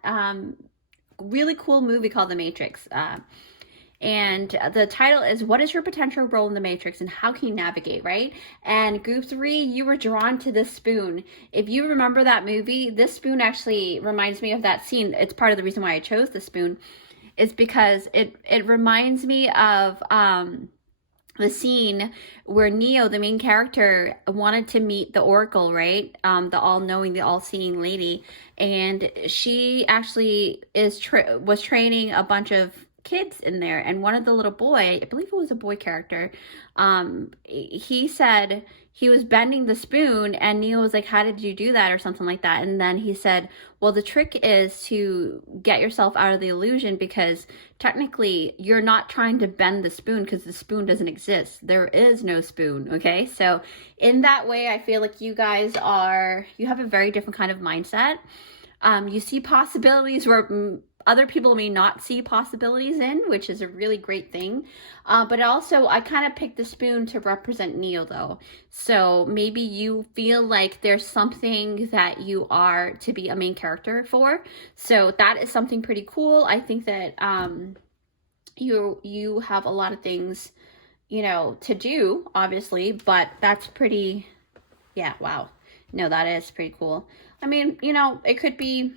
really cool movie called The Matrix. And the title is, what is your potential role in the Matrix and how can you navigate, right? And group 3, you were drawn to this spoon. If you remember that movie, this spoon actually reminds me of that scene. It's part of the reason why I chose the spoon, is because it reminds me of the scene where Neo, the main character, wanted to meet the Oracle, right? The all-knowing, the all-seeing lady. And she actually was training a bunch of kids in there, and one of the little boy, I believe it was a boy character, he said he was bending the spoon, and Neil was like, how did you do that, or something like that. And then he said, well, the trick is to get yourself out of the illusion, because technically you're not trying to bend the spoon, because the spoon doesn't exist. There is no spoon. Okay, so in that way, I feel like you guys you have a very different kind of mindset. You see possibilities where other people may not see possibilities in, which is a really great thing. But also, I kind of picked the spoon to represent Neil, though. So maybe you feel like there's something that you are to be a main character for. So that is something pretty cool. I think that you have a lot of things, you know, to do, obviously, but that's pretty, yeah, wow. No, that is pretty cool. I mean, you know, it could be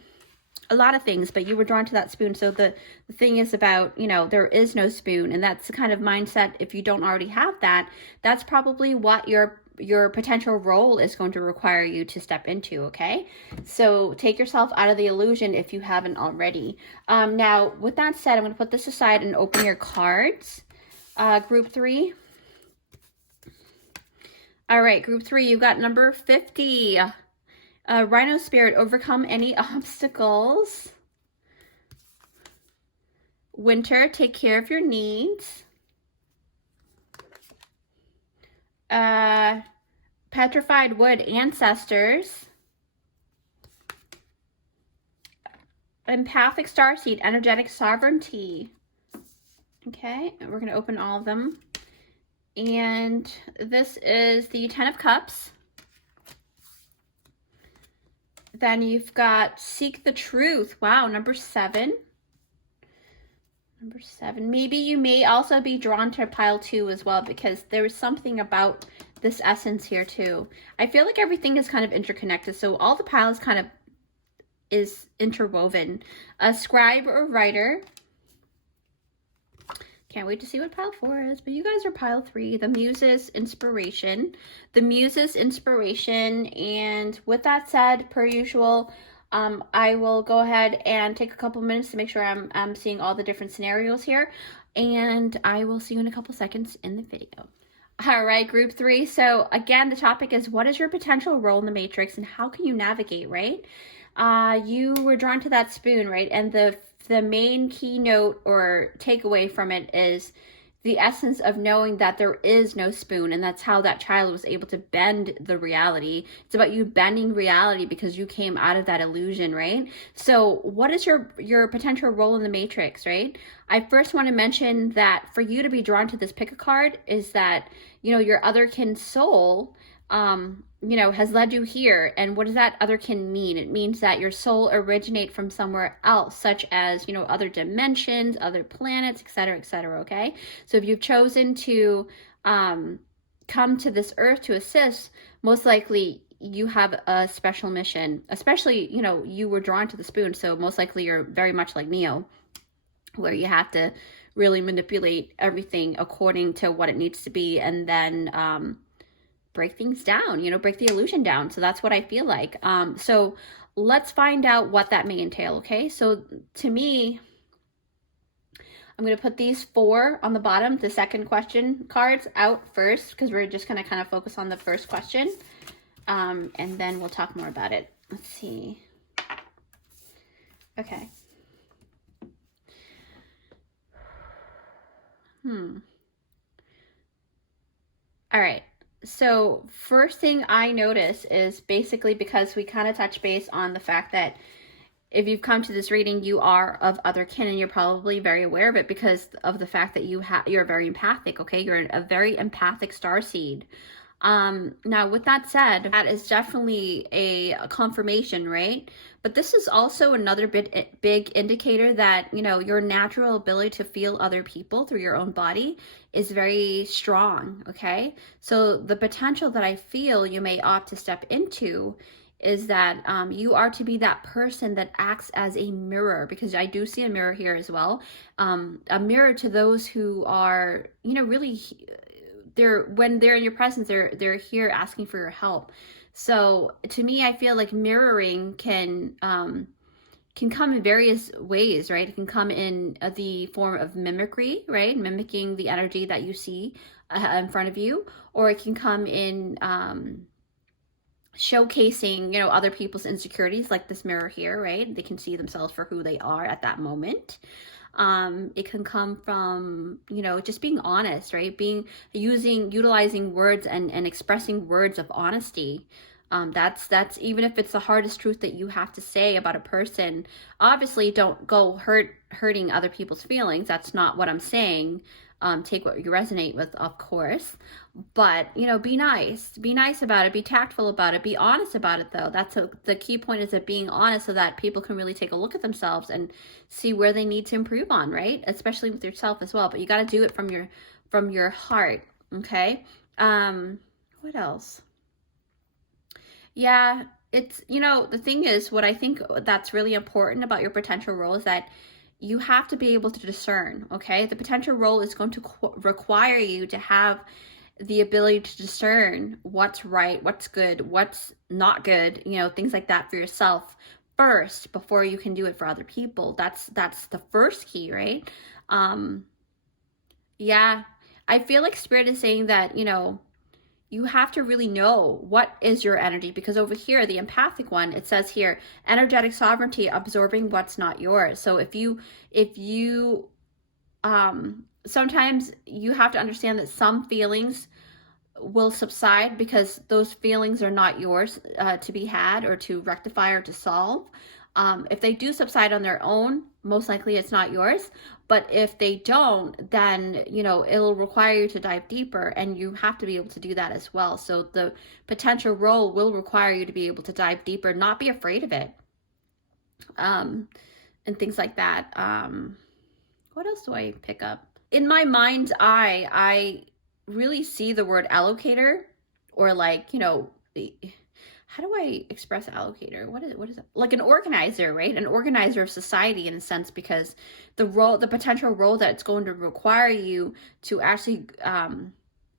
a lot of things, but you were drawn to that spoon. So the thing is about, you know, there is no spoon, and that's the kind of mindset, if you don't already have that, that's probably what your potential role is going to require you to step into. Okay, so take yourself out of the illusion if you haven't already. Now with that said, I'm going to put this aside and open your cards. Group 3. All right, group 3, you got number 50. Rhino Spirit, overcome any obstacles. Winter, take care of your needs. Petrified Wood, ancestors. Empathic Starseed, energetic sovereignty. Okay, and we're going to open all of them. And this is the 10 of Cups. Then you've got Seek the Truth. Wow, number 7. Number 7. Maybe you may also be drawn to pile 2 as well, because there is something about this essence here too. I feel like everything is kind of interconnected, so all the piles kind of is interwoven. A scribe or writer. Can't wait to see what pile 4 is, but you guys are pile 3. The Muses, inspiration. The Muses, inspiration. And with that said, per usual, I will go ahead and take a couple minutes to make sure I'm seeing all the different scenarios here. And I will see you in a couple seconds in the video. All right, group 3. So again, the topic is, what is your potential role in the Matrix and how can you navigate, right? You were drawn to that spoon, right? And the main keynote or takeaway from it is the essence of knowing that there is no spoon, and that's how that child was able to bend the reality. It's about you bending reality because you came out of that illusion, right? So what is your potential role in the Matrix, right? I first want to mention that for you to be drawn to this pick a card is that, you know, your otherkin soul you know, has led you here. And what does that otherkin mean? It means that your soul originate from somewhere else, such as, you know, other dimensions, other planets, etc., okay? So if you've chosen to come to this earth to assist, most likely you have a special mission. Especially, you know, you were drawn to the spoon, so most likely you're very much like Neo, where you have to really manipulate everything according to what it needs to be, and then break things down, you know, break the illusion down. So that's what I feel like. So let's find out what that may entail, okay? So to me, I'm going to put these 4 on the bottom, the second question cards out first, because we're just going to kind of focus on the first question. And then we'll talk more about it. Let's see. Okay. All right. So first thing I notice is basically, because we kind of touch base on the fact that if you've come to this reading, you are of other kin, and you're probably very aware of it because of the fact that you're very empathic, okay? You're a very empathic starseed. Now with that said, that is definitely a confirmation, right? But this is also another big indicator that, you know, your natural ability to feel other people through your own body is very strong, okay? So the potential that I feel you may opt to step into is that you are to be that person that acts as a mirror, because I do see a mirror here as well. A mirror to those who are, you know, really, when they're in your presence, they're here asking for your help. So to me, I feel like mirroring can can come in various ways, right? It can come in the form of mimicry, right? Mimicking the energy that you see in front of you, or it can come in showcasing, you know, other people's insecurities, like this mirror here, right? They can see themselves for who they are at that moment. It can come from, you know, just being honest, right? Utilizing words and expressing words of honesty. That's even if it's the hardest truth that you have to say about a person. Obviously, don't go hurting other people's feelings. That's not what I'm saying. Take what you resonate with, of course, but, you know, be nice about it, be tactful about it, be honest about it, though. The key point is that being honest, so that people can really take a look at themselves and see where they need to improve on, right? Especially with yourself as well, but you got to do it from your heart. Okay. What else? Yeah, it's, you know, the thing is, what I think that's really important about your potential role is that you have to be able to discern, okay? The potential role is going to require you to have the ability to discern what's right, what's good, what's not good, you know, things like that for yourself first before you can do it for other people. That's the first key, right? Yeah, I feel like Spirit is saying that, you know, you have to really know what is your energy, because over here, the empathic one, it says here, energetic sovereignty, absorbing what's not yours. So if you sometimes you have to understand that some feelings will subside because those feelings are not yours to be had or to rectify or to solve. If they do subside on their own, most likely it's not yours. But if they don't, then, you know, it'll require you to dive deeper, and you have to be able to do that as well. So the potential role will require you to be able to dive deeper, not be afraid of it, and things like that. What else do I pick up? In my mind's eye, I really see the word allocator, or like, you know, how do I express allocator? What is it? Like an organizer, right? An organizer of society in a sense, because the potential role that it's going to require you to actually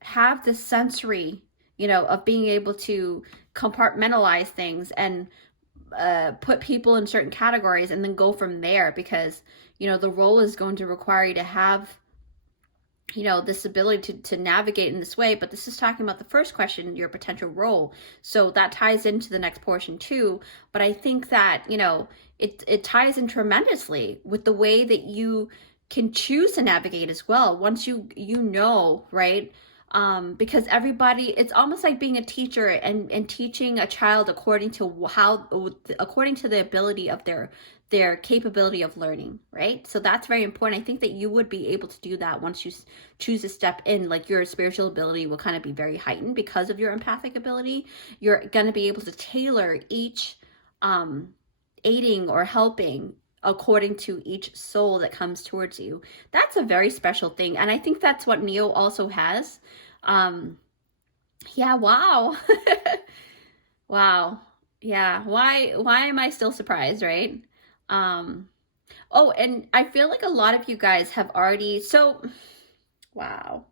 have this sensory, you know, of being able to compartmentalize things and put people in certain categories and then go from there, because, you know, the role is going to require you to have, you know, this ability to navigate in this way. But this is talking about the first question, your potential role. So that ties into the next portion too. But I think that, you know, it ties in tremendously with the way that you can choose to navigate as well. Once you know, right? Because everybody, it's almost like being a teacher and teaching a child according to the ability of their capability of learning, right? So that's very important. I think that you would be able to do that once you choose to step in. Like, your spiritual ability will kind of be very heightened because of your empathic ability. You're going to be able to tailor each aiding or helping according to each soul that comes towards you. That's a very special thing. And I think that's what Neo also has. Yeah, wow. Wow. Yeah. Why am I still surprised, right? Oh, and I feel like a lot of you guys have already, wow.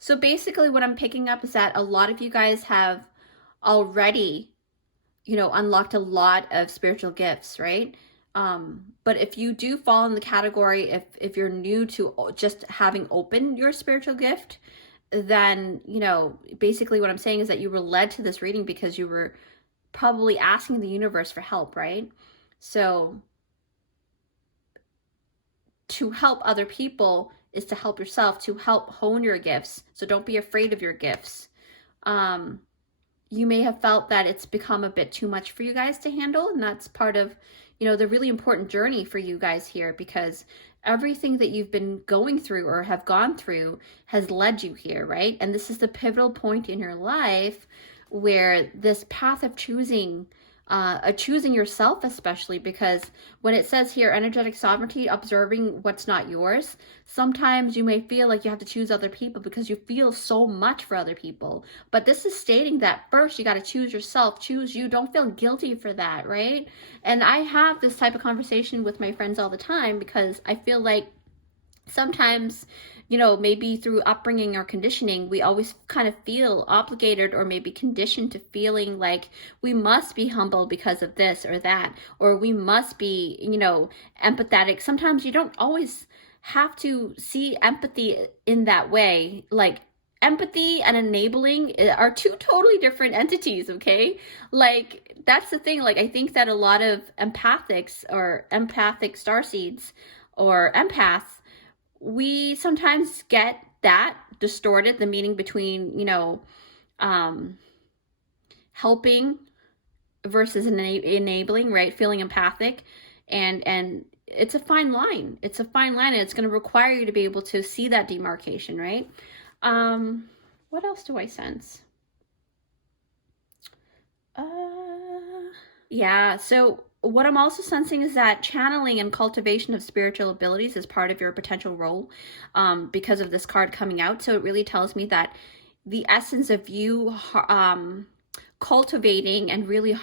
So basically what I'm picking up is that a lot of you guys have already, you know, unlocked a lot of spiritual gifts, right? But if you do fall in the category, if you're new to just having opened your spiritual gift, then, you know, basically what I'm saying is that you were led to this reading because you were probably asking the universe for help, right? So to help other people is to help yourself, to help hone your gifts. So don't be afraid of your gifts. You may have felt that it's become a bit too much for you guys to handle, and that's part of, you know, the really important journey for you guys here, because everything that you've been going through or have gone through has led you here, right? And this is the pivotal point in your life where this path of choosing yourself, especially, because when it says here, energetic sovereignty, observing what's not yours, sometimes you may feel like you have to choose other people because you feel so much for other people. But this is stating that first you got to choose yourself, choose you. Don't feel guilty for that, right? And I have this type of conversation with my friends all the time, because I feel like sometimes you know, maybe through upbringing or conditioning, we always kind of feel obligated or maybe conditioned to feeling like we must be humble because of this or that, or we must be, you know, empathetic. Sometimes you don't always have to see empathy in that way. Like, empathy and enabling are two totally different entities, okay? Like, that's the thing. Like, I think that a lot of empathics or empathic starseeds or empaths, we sometimes get that distorted, the meaning between, you know, helping versus enabling, right? Feeling empathic, and it's a fine line. It's a fine line, and it's going to require you to be able to see that demarcation, right? What else do I sense? Yeah, so what I'm also sensing is that channeling and cultivation of spiritual abilities is part of your potential role, because of this card coming out. So it really tells me that the essence of you cultivating and really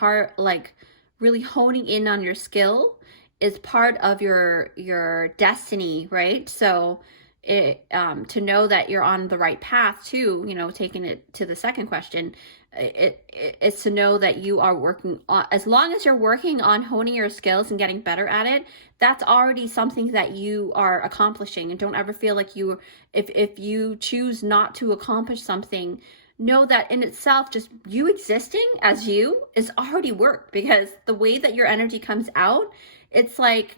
really honing in on your skill is part of your destiny, right? So to know that you're on the right path too, you know, taking it to the second question, it's to know that you are working on, as long as you're working on honing your skills and getting better at it, that's already something that you are accomplishing. And don't ever feel like if you choose not to accomplish something, know that in itself, just you existing as you is already work, because the way that your energy comes out, it's like,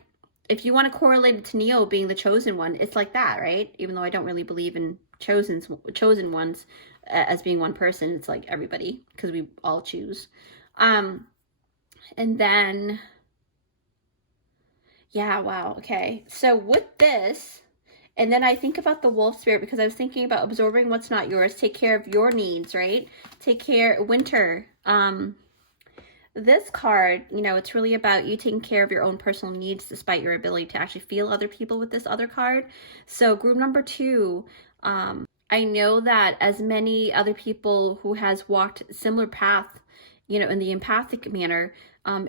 if you want to correlate it to Neo being the chosen one, it's like that, right? Even though I don't really believe in chosen ones as being one person, it's like everybody, because we all choose. And then, yeah, wow, okay. So with this, and then I think about the wolf spirit, because I was thinking about absorbing what's not yours. Take care of your needs, right? Take care, winter. This card, you know, it's really about you taking care of your own personal needs despite your ability to actually feel other people with this other card. So group number 2, I know that as many other people who has walked similar path, you know, in the empathic manner,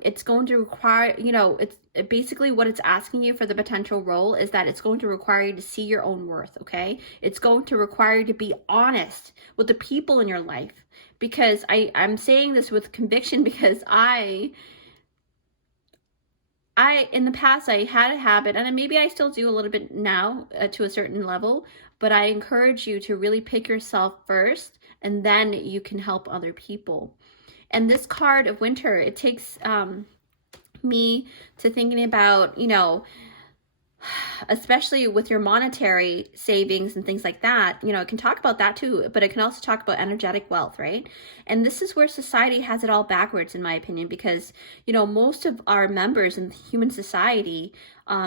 it's going to require, you know, it's basically what it's asking you for the potential role is that it's going to require you to see your own worth, okay? It's going to require you to be honest with the people in your life, because I'm saying this with conviction, because I in the past, I had a habit, and maybe I still do a little bit now to a certain level, but I encourage you to really pick yourself first, and then you can help other people. And this card of winter, it takes me to thinking about, you know, especially with your monetary savings and things like that, you know, it can talk about that too, but it can also talk about energetic wealth, right? And this is where society has it all backwards, in my opinion, because, you know, most of our members in human society,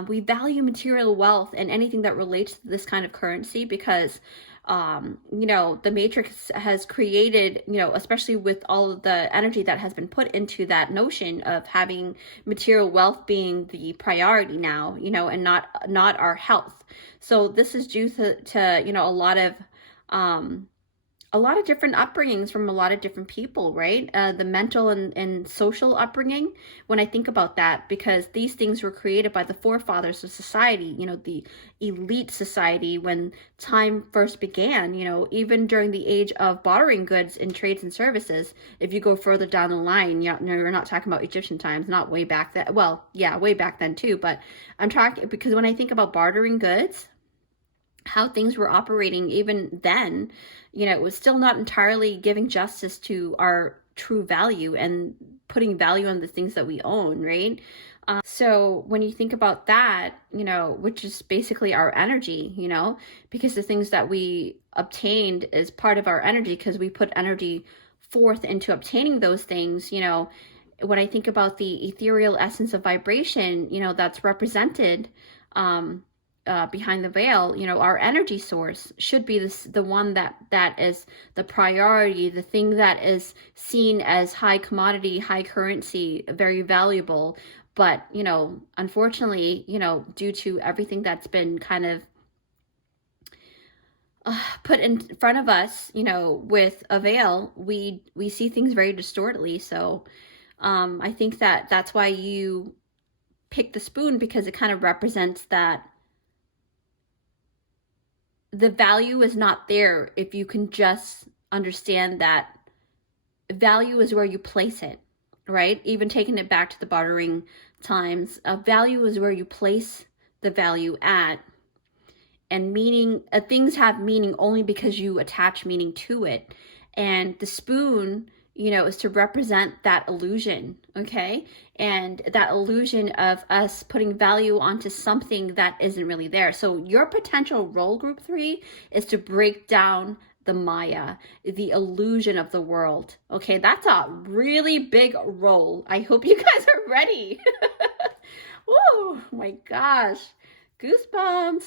we value material wealth and anything that relates to this kind of currency, because you know, the matrix has created, you know, especially with all of the energy that has been put into that notion of having material wealth being the priority now, you know, and not our health. So this is due to you know, a lot of different upbringings from a lot of different people, right? The mental and social upbringing, when I think about that, because these things were created by the forefathers of society, you know, the elite society when time first began, you know, even during the age of bartering goods in trades and services. If you go further down the line, you know, we're not talking about Egyptian times, not way back then. Well, yeah, way back then too, but I'm talking, because when I think about bartering goods, how things were operating even then, you know, it was still not entirely giving justice to our true value and putting value on the things that we own, right? So when you think about that, you know, which is basically our energy, you know, because the things that we obtained is part of our energy, because we put energy forth into obtaining those things, you know. When I think about the ethereal essence of vibration, you know, that's represented behind the veil, you know, our energy source should be the one that is the priority, the thing that is seen as high commodity, high currency, very valuable. But, you know, unfortunately, you know, due to everything that's been kind of put in front of us, you know, with a veil, we see things very distortedly. So I think that's why you pick the spoon, because it kind of represents the value is not there if you can just understand that value is where you place it, right? Even taking it back to the bartering times, value is where you place the value at. And meaning, things have meaning only because you attach meaning to it. And the spoon, you know, is to represent that illusion, okay? And that illusion of us putting value onto something that isn't really there. So your potential role, group 3, is to break down the Maya, the illusion of the world. Okay, that's a really big role. I hope you guys are ready. Whoa, my gosh. Goosebumps.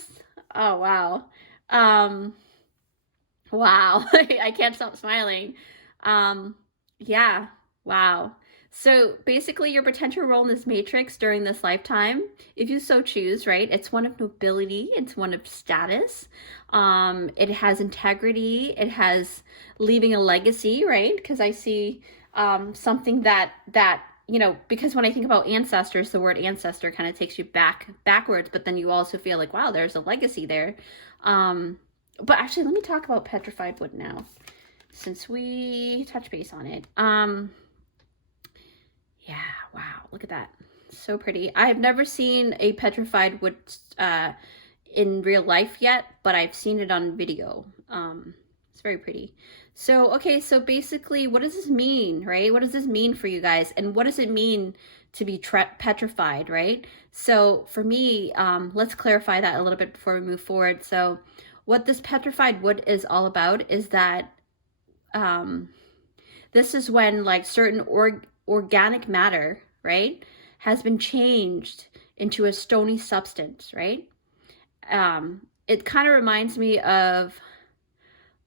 Oh, wow. Wow. I can't stop smiling. Yeah, wow. So basically your potential role in this matrix during this lifetime, if you so choose, right? It's one of nobility, it's one of status. It has integrity, it has leaving a legacy, right? Because I see something that you know, because when I think about ancestors, the word ancestor kind of takes you backwards, but then you also feel like, wow, there's a legacy there. But actually, let me talk about petrified wood now, since we touch base on it. Yeah, wow, look at that. So pretty. I have never seen a petrified wood in real life yet, but I've seen it on video. It's very pretty. So, okay, so basically, what does this mean, right? What does this mean for you guys? And what does it mean to be petrified, right? So for me, let's clarify that a little bit before we move forward. So what this petrified wood is all about is that this is when like certain organic matter, right, has been changed into a stony substance, right? It kind of reminds me of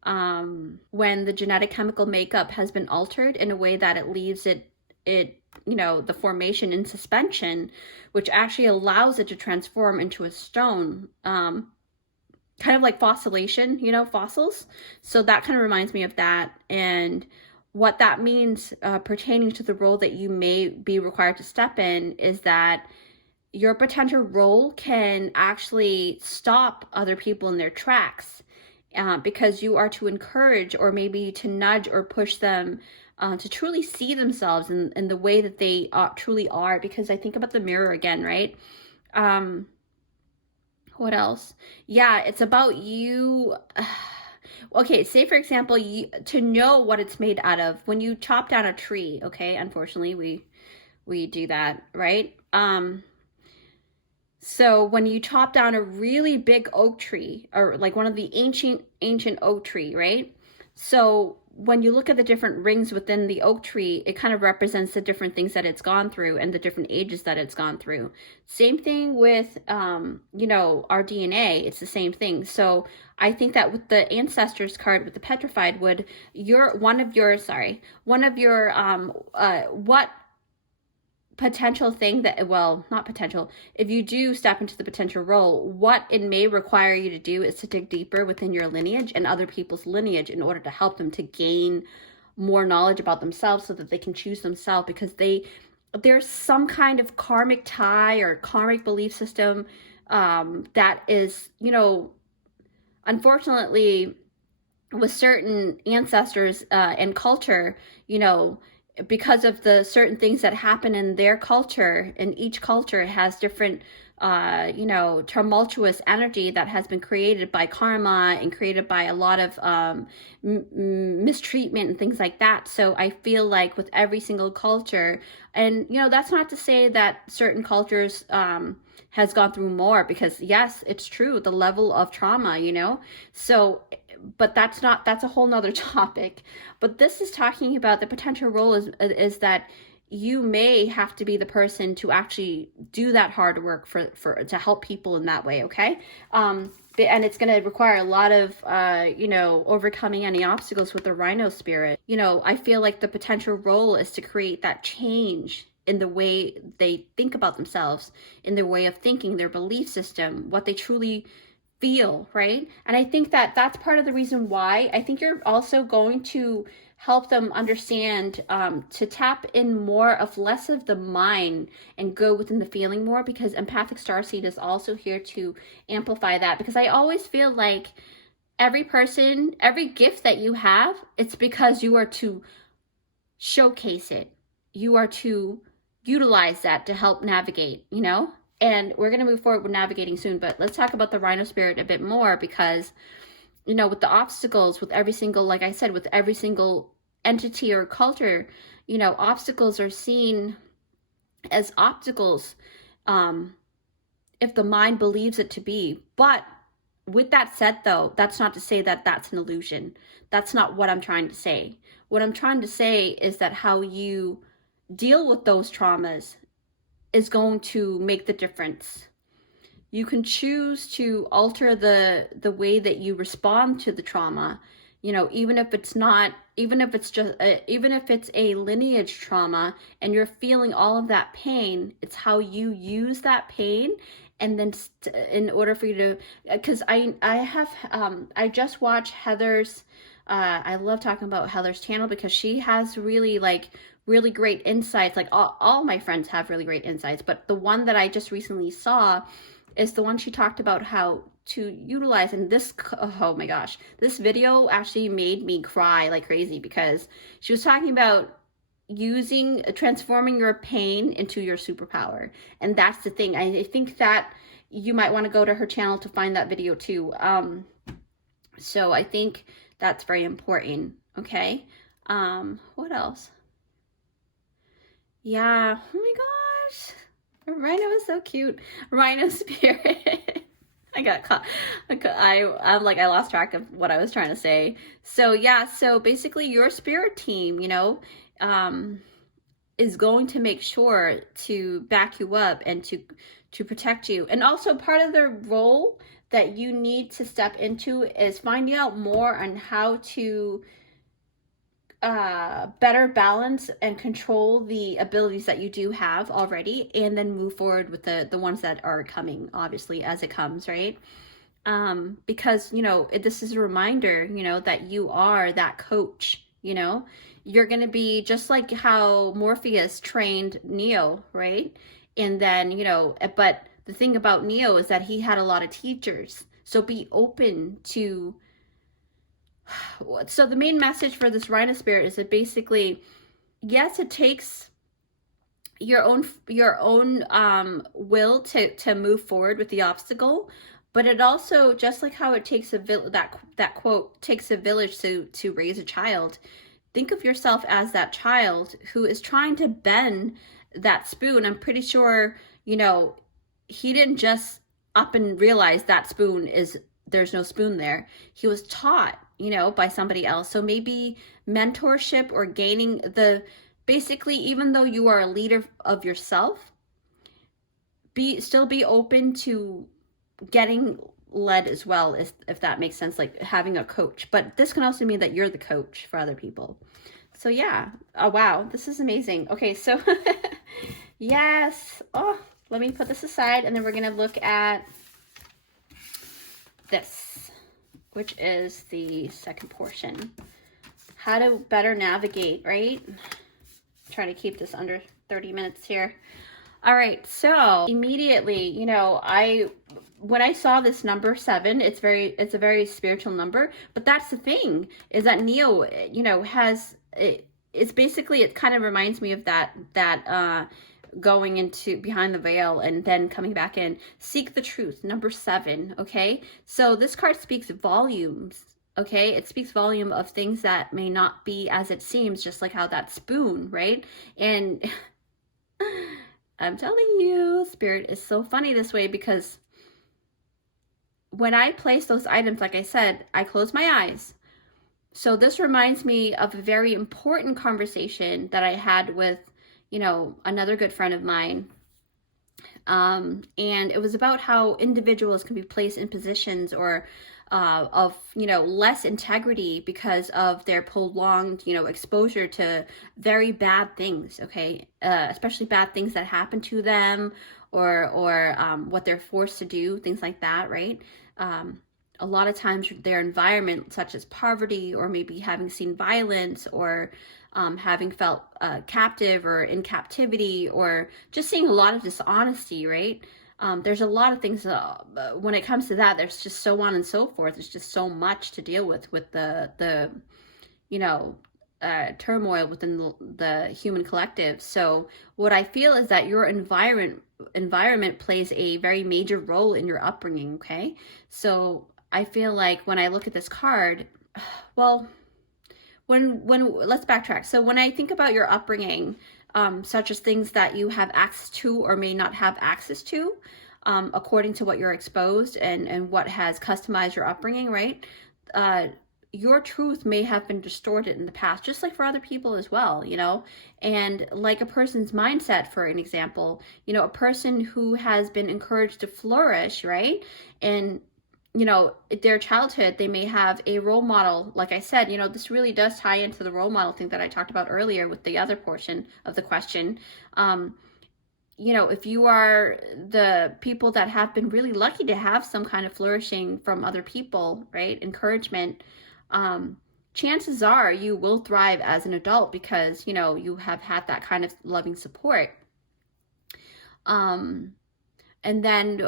when the genetic chemical makeup has been altered in a way that it leaves it, you know, the formation in suspension, which actually allows it to transform into a stone, kind of like fossilization, you know, fossils. So that kind of reminds me of that. And what that means pertaining to the role that you may be required to step in is that your potential role can actually stop other people in their tracks. Because you are to encourage or maybe to nudge or push them to truly see themselves in the way that they truly are. Because I think about the mirror again, right? What else? Yeah, it's about you. Okay, say for example, to know what it's made out of. When you chop down a tree, okay, unfortunately we do that, right? So when you chop down a really big oak tree, or like one of the ancient oak tree, right? So when you look at the different rings within the oak tree, it kind of represents the different things that it's gone through and the different ages that it's gone through. Same thing with, you know, our DNA. It's the same thing. So I think that with the ancestors card, with the petrified wood, one of your what potential thing that, well, not potential, if you do step into the potential role, what it may require you to do is to dig deeper within your lineage and other people's lineage in order to help them to gain more knowledge about themselves so that they can choose themselves, because there's some kind of karmic tie or karmic belief system that is, you know, unfortunately with certain ancestors and culture, you know, because of the certain things that happen in their culture, and each culture has different, you know, tumultuous energy that has been created by karma and created by a lot of mistreatment and things like that. So I feel like with every single culture, and, you know, that's not to say that certain cultures has gone through more, because yes, it's true, the level of trauma, you know, so, but that's a whole nother topic. But this is talking about the potential role is that you may have to be the person to actually do that hard work to help people in that way, okay? And it's going to require a lot of, you know, overcoming any obstacles with the rhino spirit. You know, I feel like the potential role is to create that change in the way they think about themselves, in their way of thinking, their belief system, what they truly feel, right? And I think that that's part of the reason why I think you're also going to help them understand to tap in more of less of the mind and go within the feeling more, because empathic starseed is also here to amplify that. Because I always feel like every person, every gift that you have, it's because you are to showcase it. You are to utilize that to help navigate, you know? And we're going to move forward with navigating soon, but let's talk about the rhino spirit a bit more, because, you know, with the obstacles, with every single, like I said, with every single entity or culture, you know, obstacles are seen as obstacles if the mind believes it to be. But with that said, though, that's not to say that that's an illusion. That's not what I'm trying to say. What I'm trying to say is that how you deal with those traumas is going to make the difference. You can choose to alter the way that you respond to the trauma, you know, even if it's a lineage trauma and you're feeling all of that pain, it's how you use that pain. And then in order for you to, because I just watched Heather's, I love talking about Heather's channel because she has really great insights. Like all my friends have really great insights, but the one that I just recently saw is the one she talked about how to utilize. And this, oh my gosh, this video actually made me cry like crazy, because she was talking about transforming your pain into your superpower. And that's the thing. I think that you might want to go to her channel to find that video too. So I think that's very important. Okay. What else? Yeah. Oh my gosh. Rhino is so cute. Rhino spirit. I got caught. I'm like, I lost track of what I was trying to say. So yeah, so basically your spirit team, you know, is going to make sure to back you up and to protect you. And also part of the role that you need to step into is finding out more on how to better balance and control the abilities that you do have already, and then move forward with the ones that are coming, obviously, as it comes, right? Because, you know, this is a reminder, you know, that you are that coach. You know, you're going to be just like how Morpheus trained Neo, right? And then, you know, but the thing about Neo is that he had a lot of teachers. So be open to. So the main message for this rhino spirit is that basically, yes, it takes your own will to move forward with the obstacle, but it also, just like how it takes that quote, takes a village to raise a child. Think of yourself as that child who is trying to bend that spoon. I'm pretty sure, you know, he didn't just up and realize that there's no spoon there. He was taught, you know, by somebody else. So maybe mentorship or gaining basically, even though you are a leader of yourself, still be open to getting led as well, if that makes sense, like having a coach. But this can also mean that you're the coach for other people. So yeah. Oh wow, this is amazing. Okay, so yes. Oh, let me put this aside, and then we're gonna look at this, which is the second portion. How to better navigate, right? Try to keep this under 30 minutes here. All right, so immediately, you know, when I saw this number 7, it's a very spiritual number, but that's the thing, is that Neo, you know, it's basically, it kind of reminds me of that going into behind the veil and then coming back in. Seek the truth, number 7. Okay, so this card speaks volumes. Okay, it speaks volume of things that may not be as it seems, just like how that spoon, right? And I'm telling you, Spirit is so funny this way, because when I place those items, like I said, I close my eyes. So this reminds me of a very important conversation that I had with, you know, another good friend of mine. And it was about how individuals can be placed in positions or of, you know, less integrity because of their prolonged, you know, exposure to very bad things, okay? Especially bad things that happen to them, or what they're forced to do, things like that, right? A lot of times their environment, such as poverty, or maybe having seen violence, or having felt captive or in captivity, or just seeing a lot of dishonesty, right? There's a lot of things when it comes to that. There's just so on and so forth. There's just so much to deal with the you know, turmoil within the human collective. So what I feel is that your environment plays a very major role in your upbringing. Okay, so I feel like when I look at this card, well, when let's backtrack. So when I think about your upbringing, such as things that you have access to or may not have access to, according to what you're exposed and what has customized your upbringing, right? Your truth may have been distorted in the past, just like for other people as well, you know? And like a person's mindset, for an example, you know, a person who has been encouraged to flourish, right? And, you know, their childhood, they may have a role model. Like I said, you know, this really does tie into the role model thing that I talked about earlier with the other portion of the question. You know, if you are the people that have been really lucky to have some kind of flourishing from other people, right? Encouragement, chances are you will thrive as an adult because, you know, you have had that kind of loving support. And then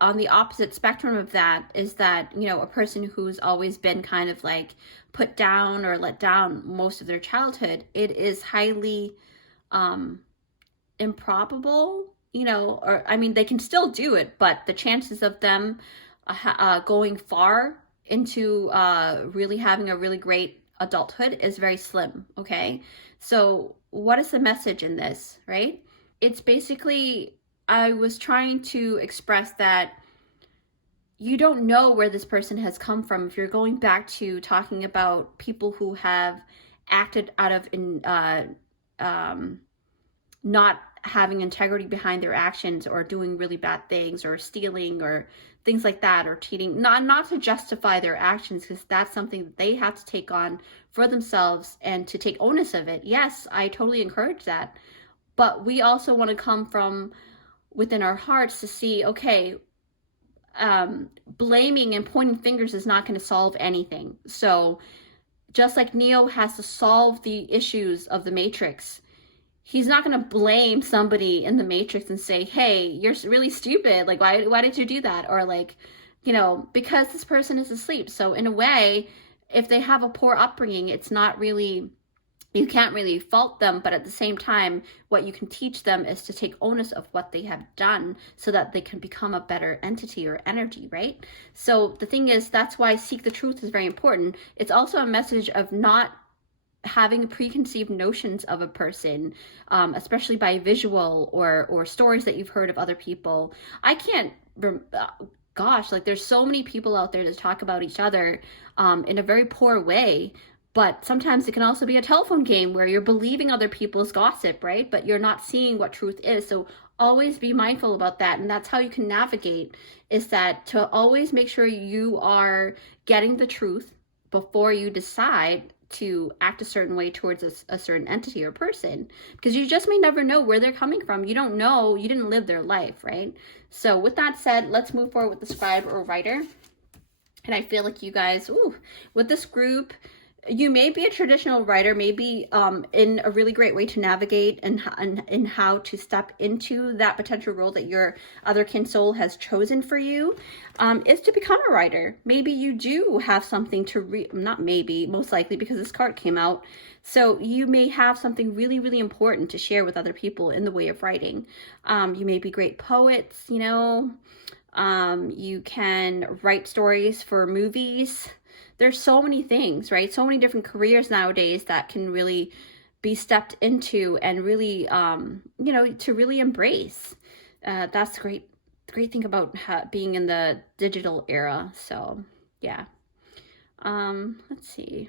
on the opposite spectrum of that is that, you know, a person who's always been kind of like put down or let down most of their childhood, it is highly improbable, you know, or I mean, they can still do it, but the chances of them going far into really having a really great adulthood is very slim. Okay, so what is the message in this, right? It's basically, I was trying to express that you don't know where this person has come from. If you're going back to talking about people who have acted out of not having integrity behind their actions, or doing really bad things, or stealing, or things like that, or cheating, not to justify their actions, because that's something that they have to take on for themselves and to take onus of it. Yes, I totally encourage that. But we also want to come from within our hearts to see, okay, blaming and pointing fingers is not going to solve anything. So just like Neo has to solve the issues of the Matrix, he's not going to blame somebody in the Matrix and say, hey, you're really stupid. Like, why did you do that? Or like, you know, because this person is asleep. So in a way, if they have a poor upbringing, it's not really, you can't really fault them. But at the same time, what you can teach them is to take onus of what they have done so that they can become a better entity or energy, right? So the thing is, that's why seek the truth is very important. It's also a message of not having preconceived notions of a person, especially by visual or stories that you've heard of other people. I can't, gosh, like there's so many people out there that talk about each other in a very poor way. But sometimes it can also be a telephone game where you're believing other people's gossip, right? But you're not seeing what truth is. So always be mindful about that. And that's how you can navigate, is that to always make sure you are getting the truth before you decide to act a certain way towards a certain entity or person, because you just may never know where they're coming from. You don't know, you didn't live their life, right? So with that said, let's move forward with the scribe or writer. And I feel like you guys, with this group, you may be a traditional writer, maybe in a really great way to navigate and how to step into that potential role that your other kin soul has chosen for you, is to become a writer. Maybe you do have something to read, not maybe, most likely, because this card came out. So you may have something really, really important to share with other people in the way of writing. You may be great poets, you know, you can write stories for movies. There's so many things, right? So many different careers nowadays that can really be stepped into and really, you know, to really embrace. That's the great thing about being in the digital era. So yeah. Let's see.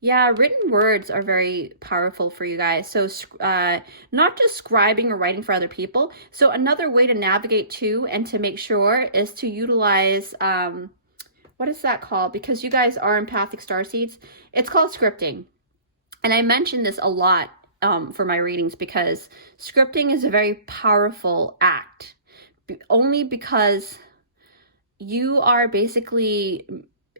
Yeah, written words are very powerful for you guys. So not just scribing or writing for other people. So another way to navigate too, and to make sure, is to utilize, what is that called? Because you guys are empathic starseeds. It's called scripting. And I mention this a lot for my readings, because scripting is a very powerful act. Only because you are basically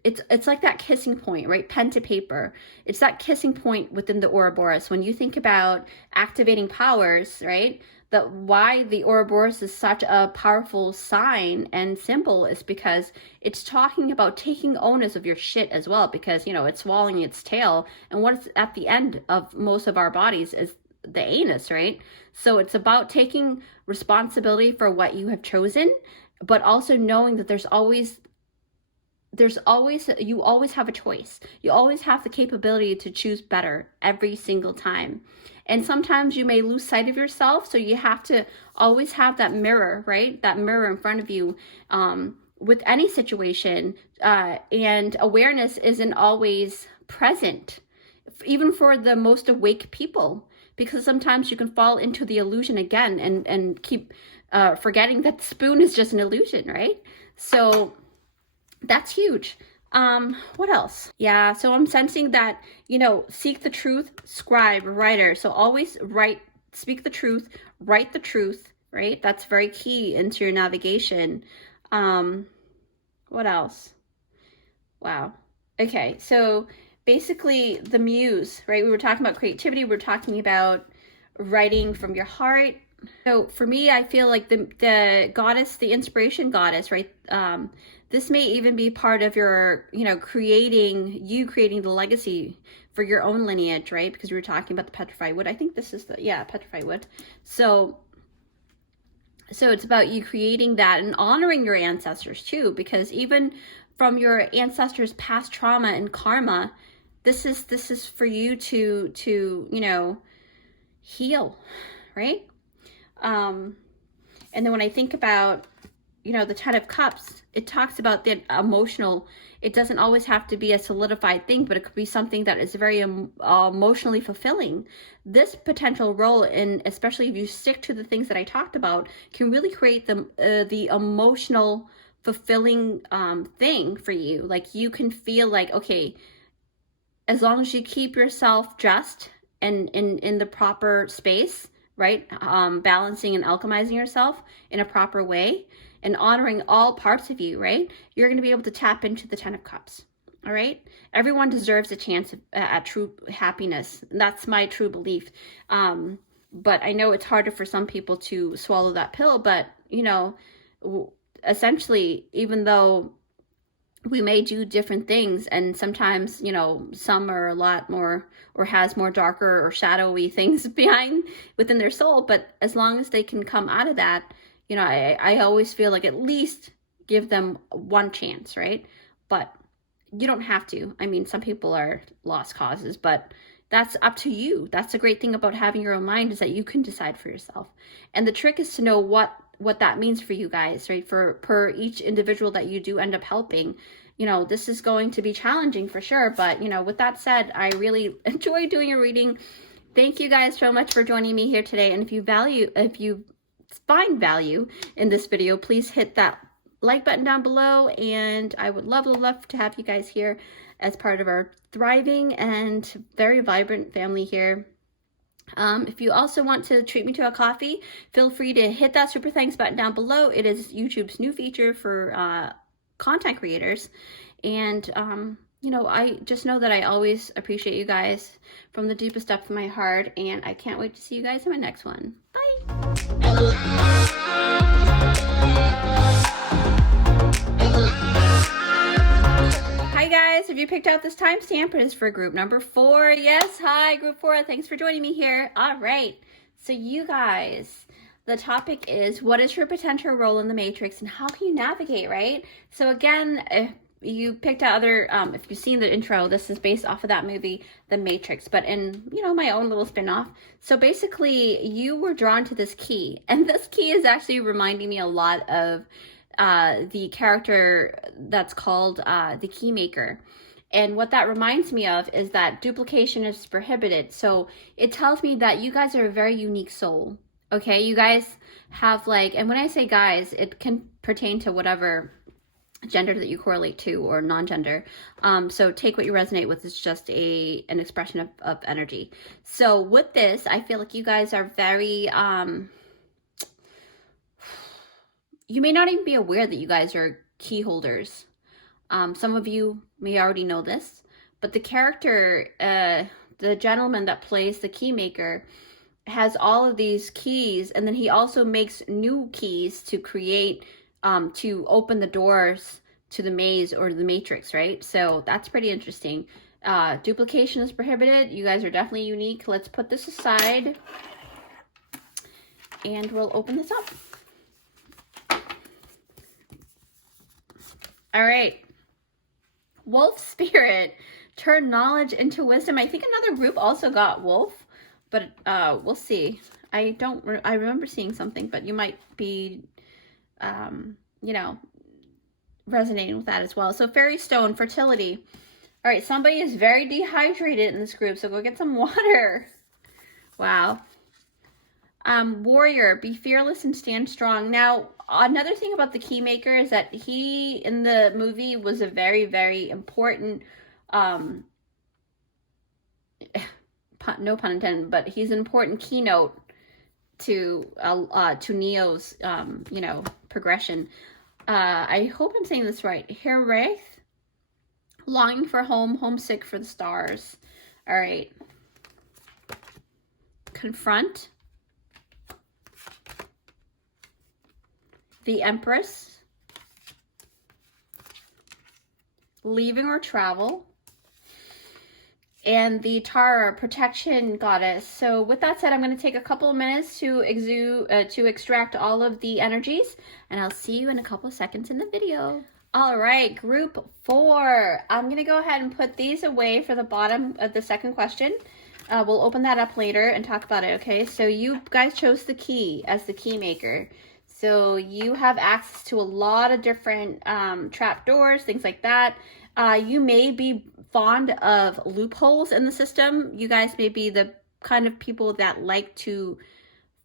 it's like that kissing point, right? Pen to paper. It's that kissing point within the Ouroboros. When you think about activating powers, right? That why the Ouroboros is such a powerful sign and symbol is because it's talking about taking onus of your shit as well, because, you know, it's swallowing its tail, and what's at the end of most of our bodies is the anus, right? So it's about taking responsibility for what you have chosen, but also knowing that you always have a choice. You always have the capability to choose better every single time. And sometimes you may lose sight of yourself, so you have to always have that mirror, right? That mirror in front of you with any situation. And awareness isn't always present, even for the most awake people, because sometimes you can fall into the illusion again and keep forgetting that the spoon is just an illusion, right? So that's huge. What else? Yeah, so I'm sensing that, you know, seek the truth, scribe, writer. So always write, speak the truth, write the truth, right? That's very key into your navigation. What else? Wow. Okay, so basically the muse, right? We were talking about creativity. We were talking about writing from your heart. So for me, I feel like the goddess, the inspiration goddess, right? This may even be part of your, you know, creating the legacy for your own lineage, right? Because we were talking about the petrified wood. I think this is the, yeah, petrified wood. So it's about you creating that and honoring your ancestors too, because even from your ancestors' past trauma and karma, this is for you to you know, heal, right? And then when I think about, you know, the 10 of Cups, it talks about the emotional. It doesn't always have to be a solidified thing, but it could be something that is very emotionally fulfilling. This potential role, in especially if you stick to the things that I talked about, can really create the emotional fulfilling thing for you. Like you can feel like, okay, as long as you keep yourself just and in the proper space, right? Balancing and alchemizing yourself in a proper way and honoring all parts of you, right? You're going to be able to tap into the 10 of Cups, all right? Everyone deserves a chance at true happiness. That's my true belief. But I know it's harder for some people to swallow that pill, but, you know, essentially, even though we may do different things, and sometimes, you know, some are a lot more or has more darker or shadowy things within their soul, but as long as they can come out of that, you know, I always feel like at least give them one chance, right? But you don't have to. I mean, some people are lost causes, but that's up to you. That's the great thing about having your own mind, is that you can decide for yourself. And the trick is to know what that means for you guys, right? Per each individual that you do end up helping. You know, this is going to be challenging for sure. But, you know, with that said, I really enjoy doing a reading. Thank you guys so much for joining me here today. And if you find value in this video, please hit that like button down below. And I would love to have you guys here as part of our thriving and very vibrant family here. If you also want to treat me to a coffee, feel free to hit that super thanks button down below. It is YouTube's new feature for content creators. And you know, I just know that I always appreciate you guys from the deepest depth of my heart, and I can't wait to see you guys in my next one. Bye. Hi guys, if you picked out this timestamp, it is for group number 4. Yes, hi group 4. Thanks for joining me here. All right, so you guys, the topic is, what is your potential role in the Matrix and how can you navigate, right? So again, if you picked out other, if you've seen the intro, this is based off of that movie, The Matrix, but in, you know, my own little spin-off. So basically, you were drawn to this key, and this key is actually reminding me a lot of the character that's called the Keymaker. And what that reminds me of is that duplication is prohibited. So it tells me that you guys are a very unique soul. Okay, you guys have like, and when I say guys, it can pertain to whatever gender that you correlate to or non-gender. So take what you resonate with. It's just an expression of energy. So with this, I feel like you guys are very, you may not even be aware that you guys are key holders. Some of you may already know this, but the character, the gentleman that plays the key maker, has all of these keys, and then he also makes new keys to create, to open the doors to the maze or the matrix, right? So that's pretty interesting. Duplication is prohibited. You guys are definitely unique. Let's put this aside and we'll open this up. All right. Wolf spirit, turn knowledge into wisdom. I think another group also got wolf, but we'll see. I remember seeing something, but you might be, you know, resonating with that as well. So fairy stone, fertility. All right, somebody is very dehydrated in this group, so go get some water. Wow. Warrior, be fearless and stand strong. Now, another thing about the key maker is that he, in the movie, was a very, very important, no pun intended, but he's an important keynote to Neo's, you know, progression. I hope I'm saying this right. Herwraith, longing for home, homesick for the stars. All right. Confront. The Empress. Leaving or travel. And the Tara, protection goddess. So with that said, I'm going to take a couple of minutes to extract all of the energies, and I'll see you in a couple of seconds in the video. All right, group 4. I'm going to go ahead and put these away for the bottom of the second question. We'll open that up later and talk about it, okay? So you guys chose the key as the key maker. So you have access to a lot of different trap doors, things like that. You may be fond of loopholes in the system. You guys may be the kind of people that like to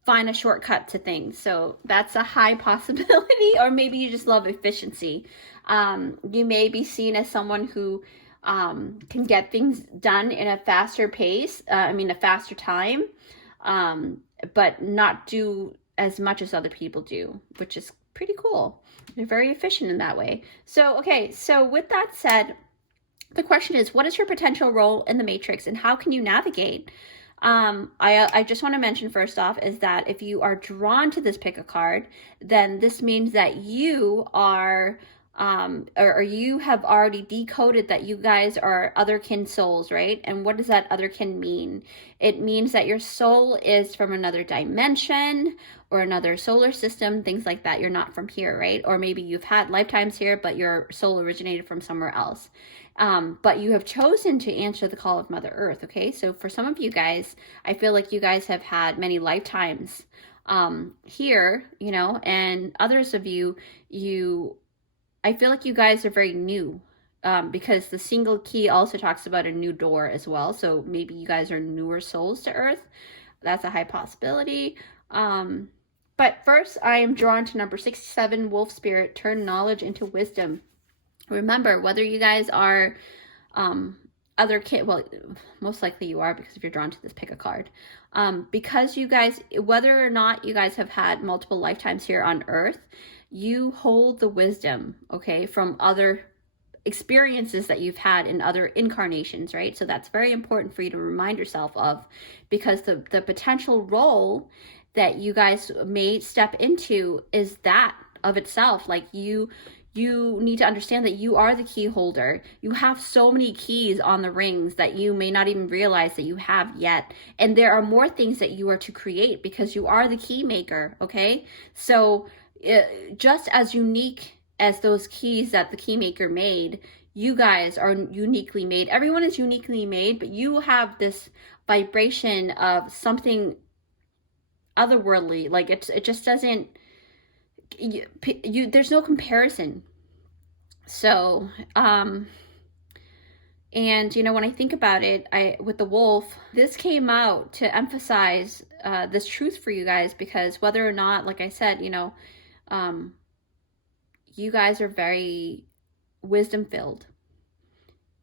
find a shortcut to things. So that's a high possibility, or maybe you just love efficiency. You may be seen as someone who can get things done in a faster pace, a faster time, but not do as much as other people do, which is pretty cool. They're very efficient in that way. So, okay, so with that said, the question is, what is your potential role in the Matrix and how can you navigate? I just want to mention first off is that if you are drawn to this pick a card, then this means that you are, or you have already decoded that you guys are otherkin souls, right? And what does that otherkin mean? It means that your soul is from another dimension or another solar system, things like that. You're not from here, right? Or maybe you've had lifetimes here, but your soul originated from somewhere else. But you have chosen to answer the call of Mother Earth, okay? So for some of you guys, I feel like you guys have had many lifetimes here, you know, and others of you, I feel like you guys are very new, because the single key also talks about a new door as well. So maybe you guys are newer souls to Earth. That's a high possibility. But first, I am drawn to number 67, Wolf Spirit, turn knowledge into wisdom. Remember, whether you guys are well, most likely you are, because if you're drawn to this, pick a card. Because you guys, whether or not you guys have had multiple lifetimes here on Earth, you hold the wisdom, okay, from other experiences that you've had in other incarnations, right? So that's very important for you to remind yourself of, because the potential role that you guys may step into is that of itself. Like you need to understand that you are the key holder. You have so many keys on the rings that you may not even realize that you have yet. And there are more things that you are to create because you are the key maker, okay? So just as unique as those keys that the key maker made, you guys are uniquely made. Everyone is uniquely made, but you have this vibration of something otherworldly. Like it just doesn't, there's no comparison. So and you know, when I think about it, with the wolf, this came out to emphasize this truth for you guys, because whether or not, like I said, you know, you guys are very wisdom filled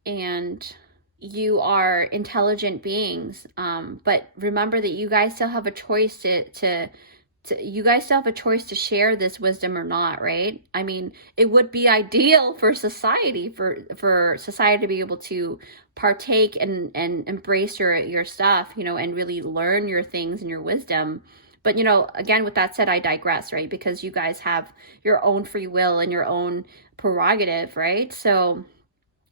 and you are intelligent beings, but remember that you guys still have a choice to you guys still have a choice to share this wisdom or not, right? I mean, it would be ideal for society, for society to be able to partake and embrace your stuff, you know, and really learn your things and your wisdom. But, you know, again, with that said, I digress, right? Because you guys have your own free will and your own prerogative, right? So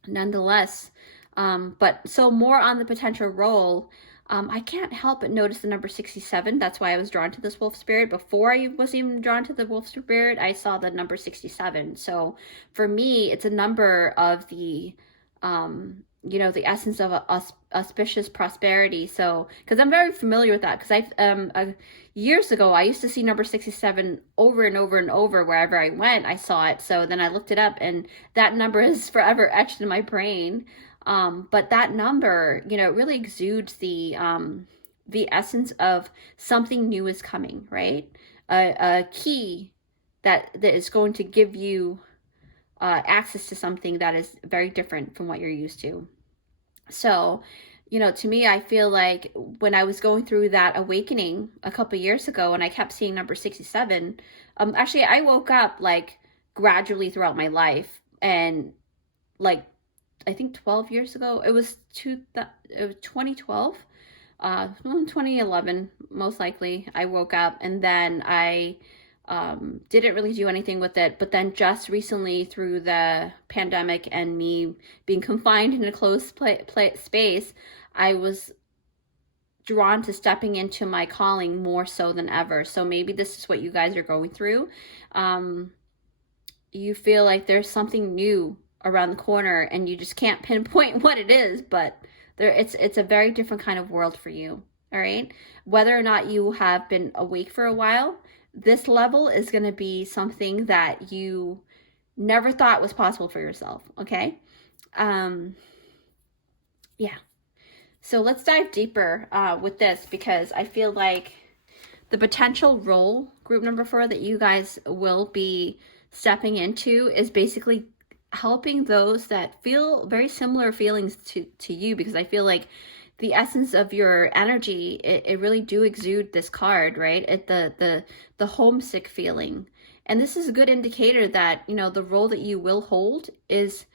nonetheless, but so more on the potential role. I can't help but notice the number 67. That's why I was drawn to this wolf spirit. Before I was even drawn to the wolf spirit, I saw the number 67. So for me, it's a number of the, you know, the essence of auspicious prosperity. So, because I'm very familiar with that, because years ago, I used to see number 67 over and over and over wherever I went. I saw it. So then I looked it up, and that number is forever etched in my brain. But that number, you know, it really exudes the essence of something new is coming, right? A key that is going to give you access to something that is very different from what you're used to. So, you know, to me, I feel like when I was going through that awakening a couple years ago, and I kept seeing number 67, actually, I woke up like gradually throughout my life, and like I think 12 years ago, it was 2012, 2011, most likely, I woke up, and then I didn't really do anything with it. But then just recently, through the pandemic and me being confined in a closed space, I was drawn to stepping into my calling more so than ever. So maybe this is what you guys are going through. You feel like there's something new around the corner, and you just can't pinpoint what it is, but it's a very different kind of world for you. All right, whether or not you have been awake for a while, this level is going to be something that you never thought was possible for yourself. Okay, yeah. So let's dive deeper with this, because I feel like the potential role, group number 4, that you guys will be stepping into is basically helping those that feel very similar feelings to you, because I feel like the essence of your energy, it really do exude this card, right? The homesick feeling. And this is a good indicator that, you know, the role that you will hold is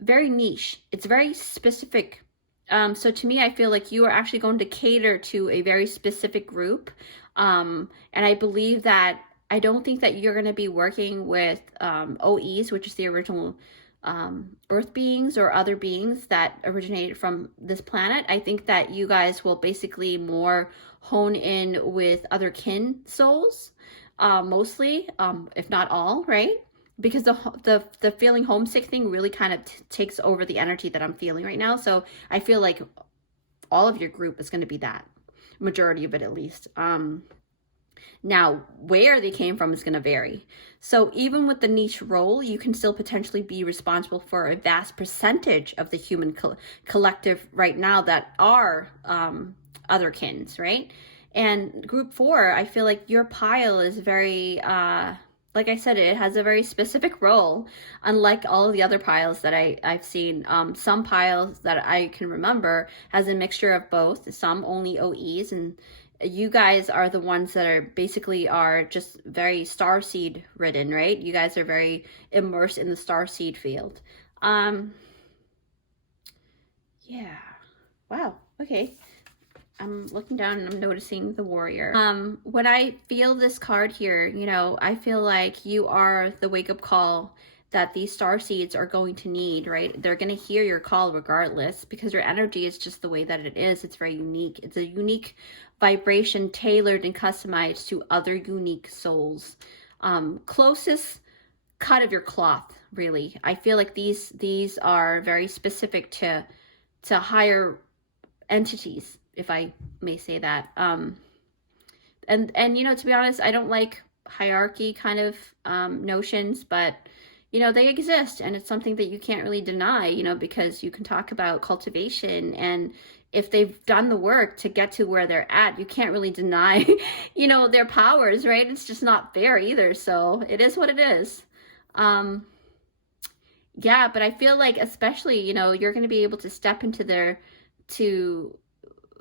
very niche. It's very specific. So to me, I feel like you are actually going to cater to a very specific group. And I believe that I don't think that you're going to be working with OEs, which is the original Earth beings or other beings that originated from this planet. I think that you guys will basically more hone in with other kin souls, mostly, if not all, right? Because the feeling homesick thing really kind of takes over the energy that I'm feeling right now. So I feel like all of your group is going to be that, majority of it at least. Now, where they came from is going to vary. So even with the niche role, you can still potentially be responsible for a vast percentage of the human collective right now that are other kins, right? And group 4, I feel like your pile is very, like I said, it has a very specific role, unlike all of the other piles that I've seen. Some piles that I can remember has a mixture of both, some only OEs, and you guys are the ones that are basically are just very starseed ridden, right? You guys are very immersed in the starseed field. Yeah. Wow. Okay. I'm looking down and I'm noticing the warrior. When I feel this card here, you know, I feel like you are the wake-up call that these star seeds are going to need, right? They're going to hear your call regardless, because your energy is just the way that it is. It's very unique. It's a unique vibration, tailored and customized to other unique souls. Closest cut of your cloth, really. I feel like these are very specific to higher entities, if I may say that. And you know, to be honest, I don't like hierarchy kind of notions, but you know, they exist, and it's something that you can't really deny, you know, because you can talk about cultivation, and if they've done the work to get to where they're at, you can't really deny, you know, their powers, right? It's just not fair either. So it is what it is. Yeah, but I feel like especially, you know, you're going to be able to step into their, to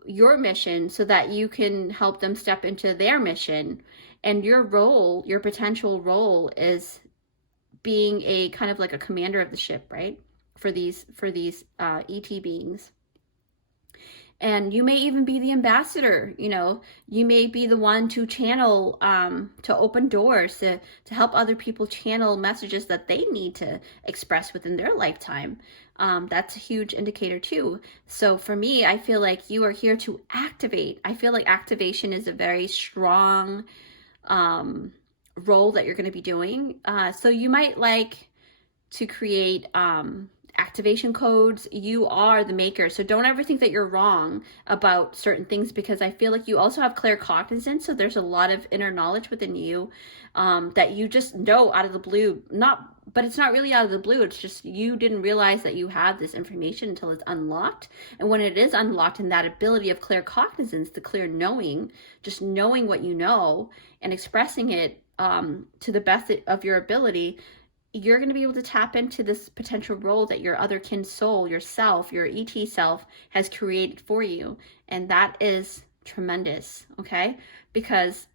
your mission so that you can help them step into their mission. And your role, your potential role, is being a kind of like a commander of the ship, right? For these ET beings. And you may even be the ambassador, you know, you may be the one to channel, to open doors, to help other people channel messages that they need to express within their lifetime. That's a huge indicator too. So for me, I feel like you are here to activate. I feel like activation is a very strong role that you're going to be doing. So you might like to create activation codes. You are the maker. So don't ever think that you're wrong about certain things, because I feel like you also have claircognizance. So there's a lot of inner knowledge within you that you just know out of the blue. But it's not really out of the blue. It's just you didn't realize that you have this information until it's unlocked. And when it is unlocked, and that ability of claircognizance, the clear knowing, just knowing what you know and expressing it to the best of your ability, you're going to be able to tap into this potential role that your other kin soul, yourself, your ET self has created for you. And that is tremendous, okay? Because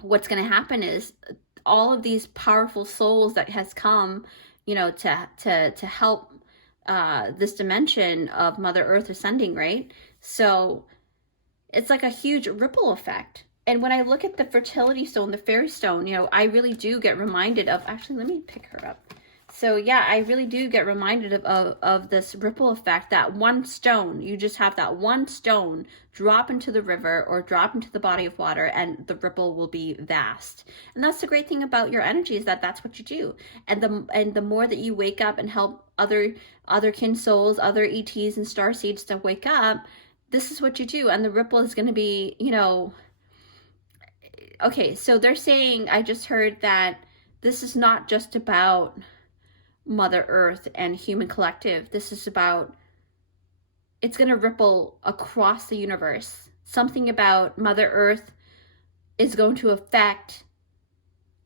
what's going to happen is all of these powerful souls that has come, you know, to help this dimension of Mother Earth ascending, right? So it's like a huge ripple effect. And when I look at the fertility stone, the fairy stone, you know, I really do get reminded of, actually, let me pick her up. So yeah, I really do get reminded of this ripple effect, that one stone, you just have that one stone drop into the river or drop into the body of water, and the ripple will be vast. And that's the great thing about your energy, is that that's what you do. And the more that you wake up and help other kin souls, other ETs and starseeds to wake up, this is what you do. And the ripple is going to be, you know, okay, so they're saying, I just heard that this is not just about Mother Earth and human collective. This is about, it's going to ripple across the universe. Something about Mother Earth is going to affect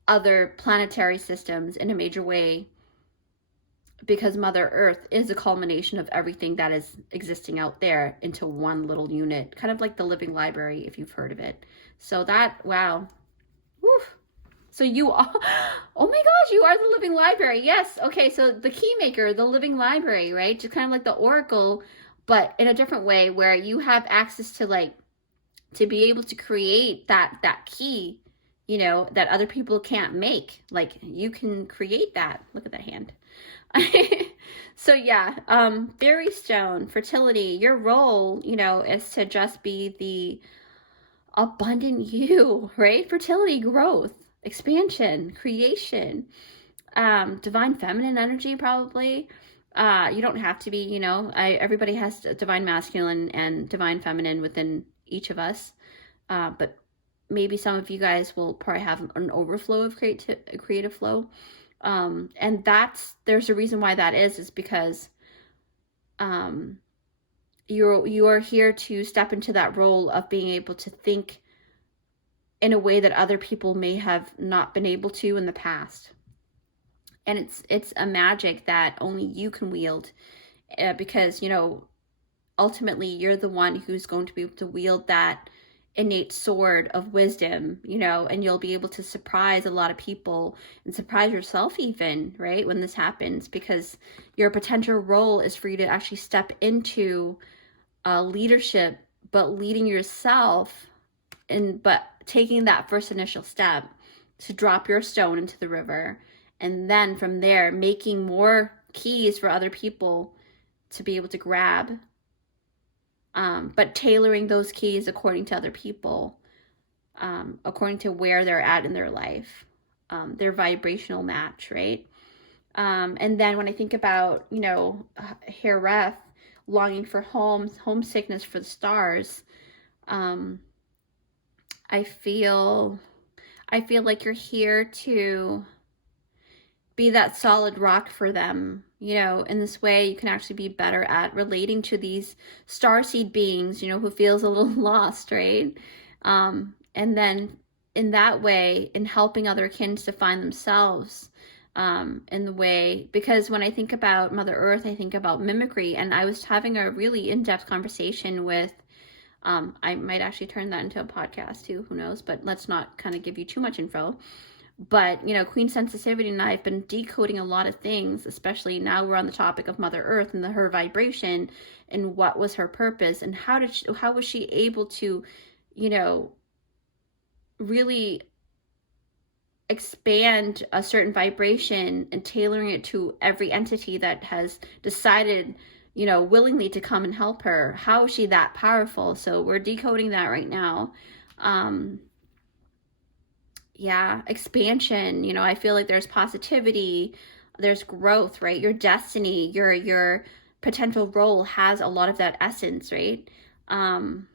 other planetary systems in a major way, because Mother Earth is a culmination of everything that is existing out there into one little unit, kind of like the living library, if you've heard of it. So that, wow. Woo. So you are, oh my gosh, you are the living library. Yes. Okay. So the key maker, the living library, right? Just kind of like the oracle, but in a different way, where you have access to, like, to be able to create that key, you know, that other people can't make. Like, you can create that. Look at that hand. So yeah, fairy stone, fertility, your role, you know, is to just be the abundant you, right? Fertility, growth, expansion, creation, divine feminine energy, probably. You don't have to be, you know, everybody has divine masculine and divine feminine within each of us. But maybe some of you guys will probably have an overflow of creative flow. And there's a reason why that is because you are here to step into that role of being able to think in a way that other people may have not been able to in the past. And it's a magic that only you can wield, because, you know, ultimately you're the one who's going to be able to wield that innate sword of wisdom, you know, and you'll be able to surprise a lot of people and surprise yourself even, right, when this happens, because your potential role is for you to actually step into leadership, but leading yourself, but taking that first initial step to drop your stone into the river, and then from there making more keys for other people to be able to grab, but tailoring those keys according to other people, according to where they're at in their life, their vibrational match, right? And then when I think about, you know, Hereth, longing for home, homesickness for the stars, I feel like you're here to be that solid rock for them. You know, in this way, you can actually be better at relating to these starseed beings, you know, who feels a little lost, right? And then in that way, in helping other kin to find themselves, in the way, because when I think about Mother Earth, I think about mimicry. And I was having a really in-depth conversation with I might actually turn that into a podcast too, who knows, but let's not kind of give you too much info. But, you know, Queen Sensitivity and I have been decoding a lot of things, especially now we're on the topic of Mother Earth and her vibration and what was her purpose and how was she able to, you know, really expand a certain vibration and tailoring it to every entity that has decided, you know, willingly to come and help her. How is she that powerful? So we're decoding that right now. Yeah, expansion, you know, I feel like there's positivity, there's growth, right? Your destiny, your potential role has a lot of that essence, right? What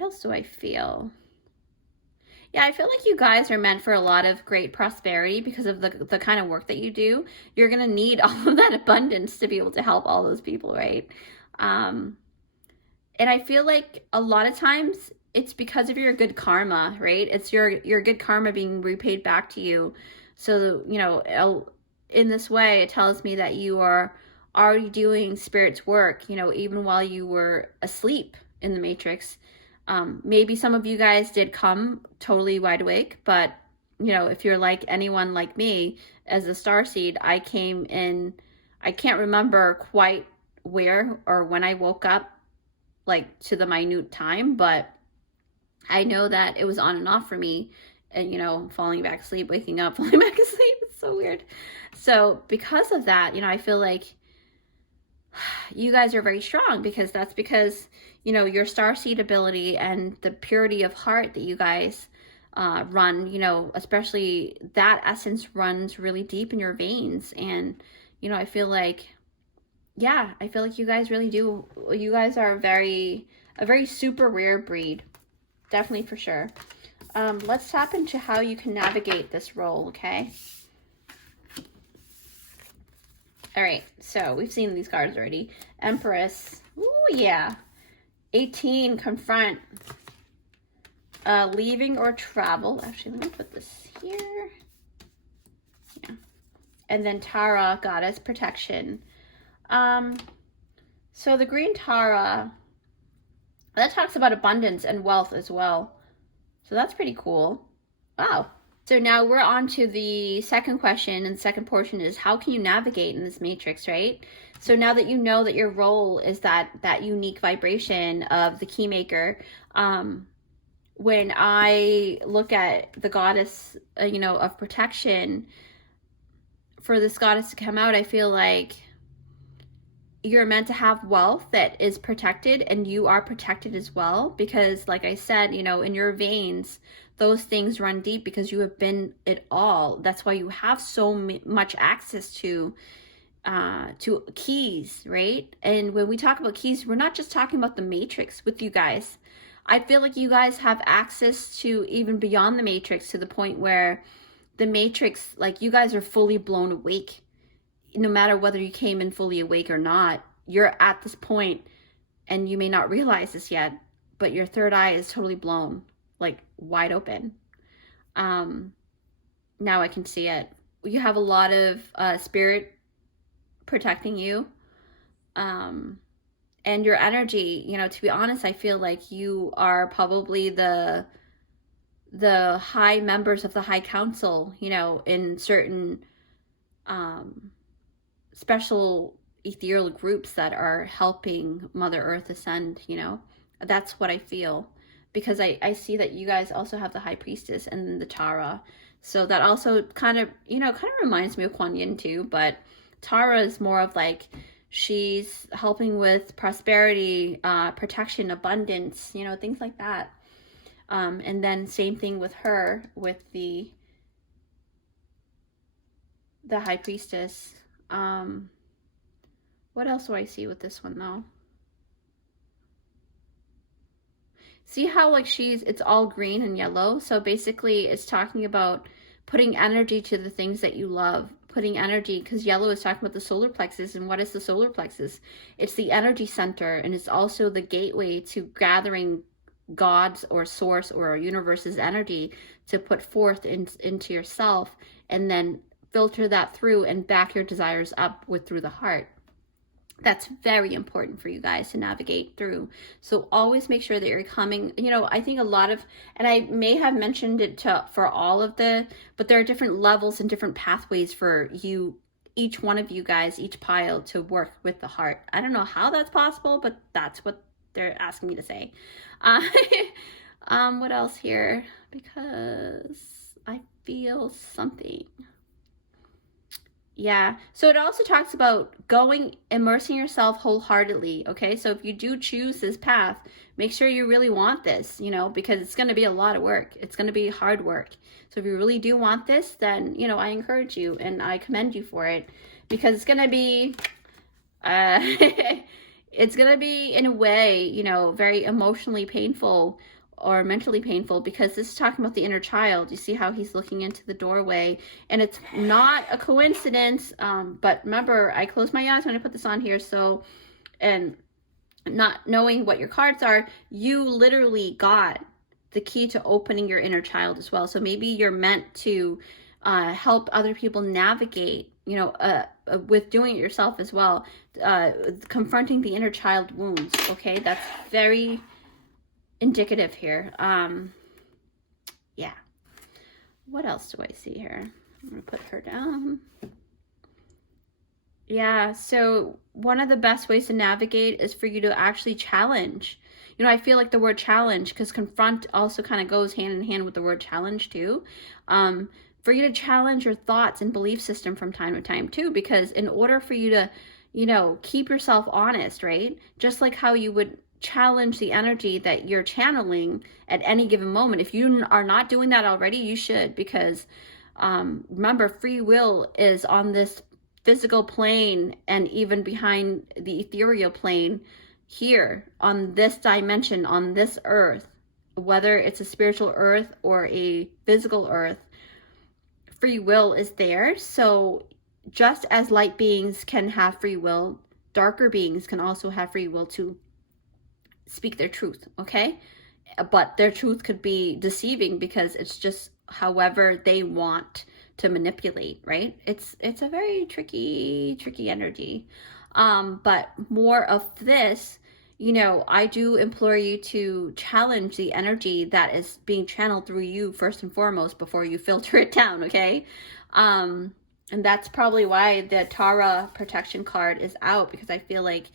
else do I feel? Yeah, I feel like you guys are meant for a lot of great prosperity because of the kind of work that you do. You're going to need all of that abundance to be able to help all those people, right? And I feel like a lot of times it's because of your good karma, right? It's your good karma being repaid back to you. So, you know, in this way, it tells me that you are already doing Spirit's work, you know, even while you were asleep in the Matrix. Maybe some of you guys did come totally wide awake, but, you know, if you're like anyone like me, as a starseed, I came in, I can't remember quite where or when I woke up, like to the minute time, but I know that it was on and off for me, and, you know, falling back asleep, waking up, falling back asleep. It's so weird. So because of that, you know, I feel like you guys are very strong because that's because, you know, your starseed ability and the purity of heart that you guys run, you know, especially that essence runs really deep in your veins. And, you know, I feel like, yeah, I feel like you guys really do. You guys are a very super rare breed. Definitely, for sure. Let's tap into how you can navigate this role, okay? All right, so we've seen these cards already. Empress. Ooh, yeah. 18, confront. Leaving or travel. Actually, let me put this here. Yeah. And then Tara, goddess, protection. So the green Tara, that talks about abundance and wealth as well. So that's pretty cool. Wow. So now we're on to the second question, and the second portion is how can you navigate in this matrix, right? So now that you know that your role is that unique vibration of the keymaker, when I look at the goddess, you know, of protection, for this goddess to come out, I feel like you're meant to have wealth that is protected, and you are protected as well, because like I said, you know, in your veins, those things run deep because you have been it all. That's why you have so much access to keys, right? And when we talk about keys, we're not just talking about the matrix with you guys. I feel like you guys have access to even beyond the matrix, to the point where the matrix, like, you guys are fully blown awake. No matter whether you came in fully awake or not, you're at this point, and you may not realize this yet, but your third eye is totally blown, like wide open. Now I can see it. You have a lot of spirit protecting you, and your energy, you know, to be honest, I feel like you are probably the high members of the high council, you know, in certain special ethereal groups that are helping Mother Earth ascend, you know. That's what I feel, because I see that you guys also have the High Priestess and the Tara. So that also kind of, you know, kind of reminds me of Kuan Yin too, but Tara is more of like, she's helping with prosperity, protection, abundance, you know, things like that. And then same thing with her, with the High Priestess. What else do I see with this one though? See how like it's all green and yellow? So basically it's talking about putting energy to the things that you love, putting energy, because yellow is talking about the solar plexus. And what is the solar plexus? It's the energy center, and it's also the gateway to gathering God's or source or universe's energy to put forth into yourself, and then filter that through and back your desires up through the heart. That's very important for you guys to navigate through. So always make sure that you're coming, I think a lot of, and I may have mentioned it for all of but there are different levels and different pathways for you, each one of you guys, each pile, to work with the heart. I don't know how that's possible, but that's what they're asking me to say. What else here? Because I feel something. Yeah, so it also talks about immersing yourself wholeheartedly, okay? So if you do choose this path, make sure you really want this, because it's going to be a lot of work. It's going to be hard work. So if you really do want this, then, I encourage you and I commend you for it, because it's going to be, it's going to be, in a way, very emotionally painful or mentally painful, because this is talking about the inner child. You see how he's looking into the doorway, and it's not a coincidence. But remember, I closed my eyes when I put this on here. So, and not knowing what your cards are, you literally got the key to opening your inner child as well. So maybe you're meant to help other people navigate, with doing it yourself as well, confronting the inner child wounds. Okay, that's very indicative here. Yeah. What else do I see here? I'm gonna put her down. Yeah, so one of the best ways to navigate is for you to actually challenge. I feel like the word challenge, because confront also kind of goes hand in hand with the word challenge too. For you to challenge your thoughts and belief system from time to time too, because in order for you to, keep yourself honest, right? Just like how you would challenge the energy that you're channeling at any given moment. If you are not doing that already, you should, because remember, free will is on this physical plane and even behind the ethereal plane here on this dimension, on this earth, whether it's a spiritual earth or a physical earth, free will is there. So just as light beings can have free will, darker beings can also have free will to speak their truth, okay? But their truth could be deceiving, because it's just however they want to manipulate, right? It's a very tricky energy. But more of this, I do implore you to challenge the energy that is being channeled through you first and foremost before you filter it down, okay? And that's probably why the Tara protection card is out, because I feel like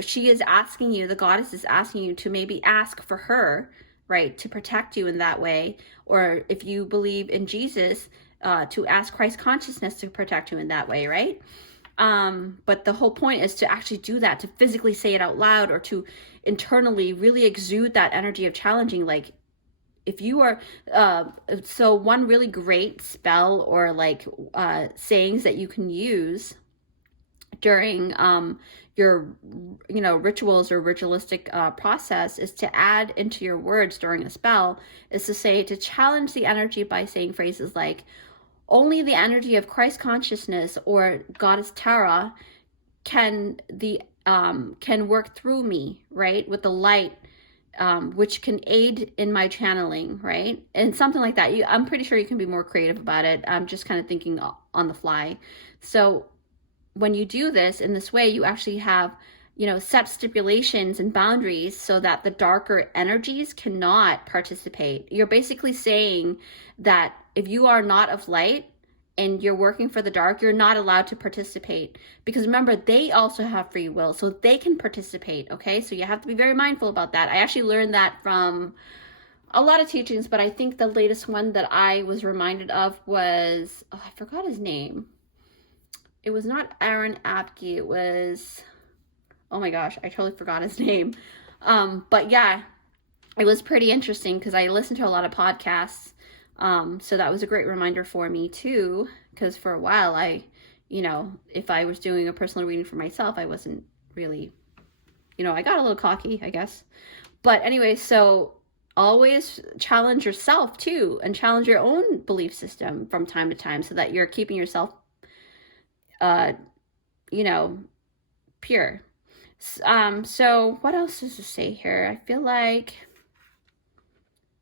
she is asking you, the goddess is asking you to maybe ask for her, right, to protect you in that way. Or if you believe in Jesus, to ask Christ consciousness to protect you in that way, right? But the whole point is to actually do that, to physically say it out loud, or to internally really exude that energy of challenging. Like, if you are, so one really great spell or sayings that you can use during your rituals or ritualistic process is to add into your words during a spell, is to challenge the energy by saying phrases like, only the energy of Christ consciousness or goddess Tara can work through me, right, with the light, which can aid in my channeling, right? And something like that. I'm pretty sure you can be more creative about it. I'm just kind of thinking on the fly. So when you do this in this way, you actually have, set stipulations and boundaries so that the darker energies cannot participate. You're basically saying that if you are not of light and you're working for the dark, you're not allowed to participate, because remember, they also have free will, so they can participate, okay? So you have to be very mindful about that. I actually learned that from a lot of teachings, but I think the latest one that I was reminded of was, I forgot his name. It was not Aaron Apke. It was, oh my gosh, I totally forgot his name. But yeah, it was pretty interesting because I listened to a lot of podcasts. So that was a great reminder for me too, because for a while if I was doing a personal reading for myself, I wasn't really, I got a little cocky, I guess. But anyway, so always challenge yourself too, and challenge your own belief system from time to time, so that you're keeping yourself pure. So what else does it say here? I feel like,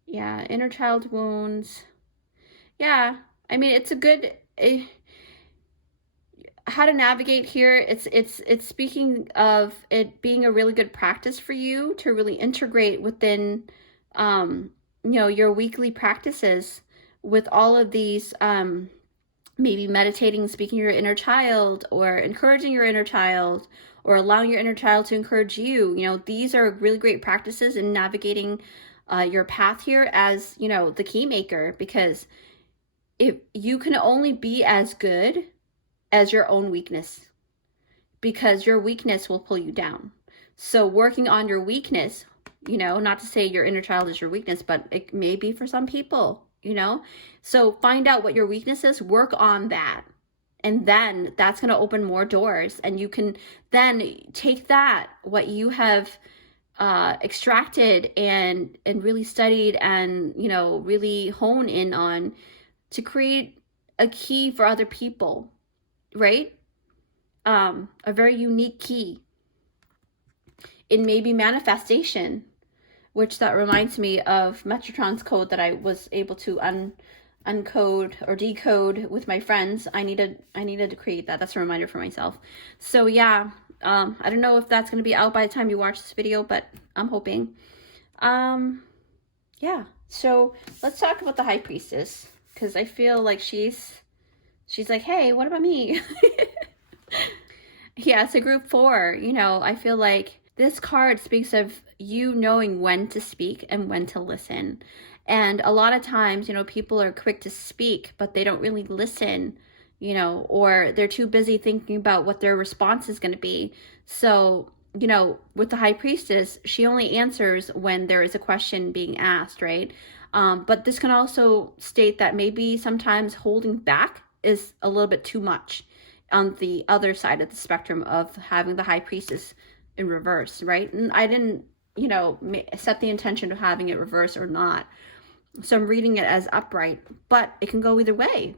yeah, inner child wounds. Yeah, I mean, it's a good, how to navigate here, it's speaking of it being a really good practice for you to really integrate within your weekly practices with all of these, maybe meditating, speaking to your inner child, or encouraging your inner child, or allowing your inner child to encourage you. These are really great practices in navigating your path here as the key maker, because if you can only be as good as your own weakness, because your weakness will pull you down. So working on your weakness, not to say your inner child is your weakness, but it may be for some people, so find out what your weakness is, work on that, and then that's going to open more doors, and you can then take that, what you have extracted and really studied and really hone in on, to create a key for other people, right? A very unique key in maybe manifestation, which that reminds me of Metatron's code that I was able to uncode or decode with my friends. I needed to create that. That's a reminder for myself. So yeah, I don't know if that's going to be out by the time you watch this video, but I'm hoping. Yeah, so let's talk about the High Priestess, because I feel like she's like, hey, what about me? Yeah, so group 4, I feel like this card speaks of you knowing when to speak and when to listen. And a lot of times, people are quick to speak, but they don't really listen, or they're too busy thinking about what their response is going to be. So, with the High Priestess, she only answers when there is a question being asked, right? But this can also state that maybe sometimes holding back is a little bit too much on the other side of the spectrum of having the High Priestess in reverse, right? And I didn't, set the intention of having it reverse or not. So I'm reading it as upright, but it can go either way.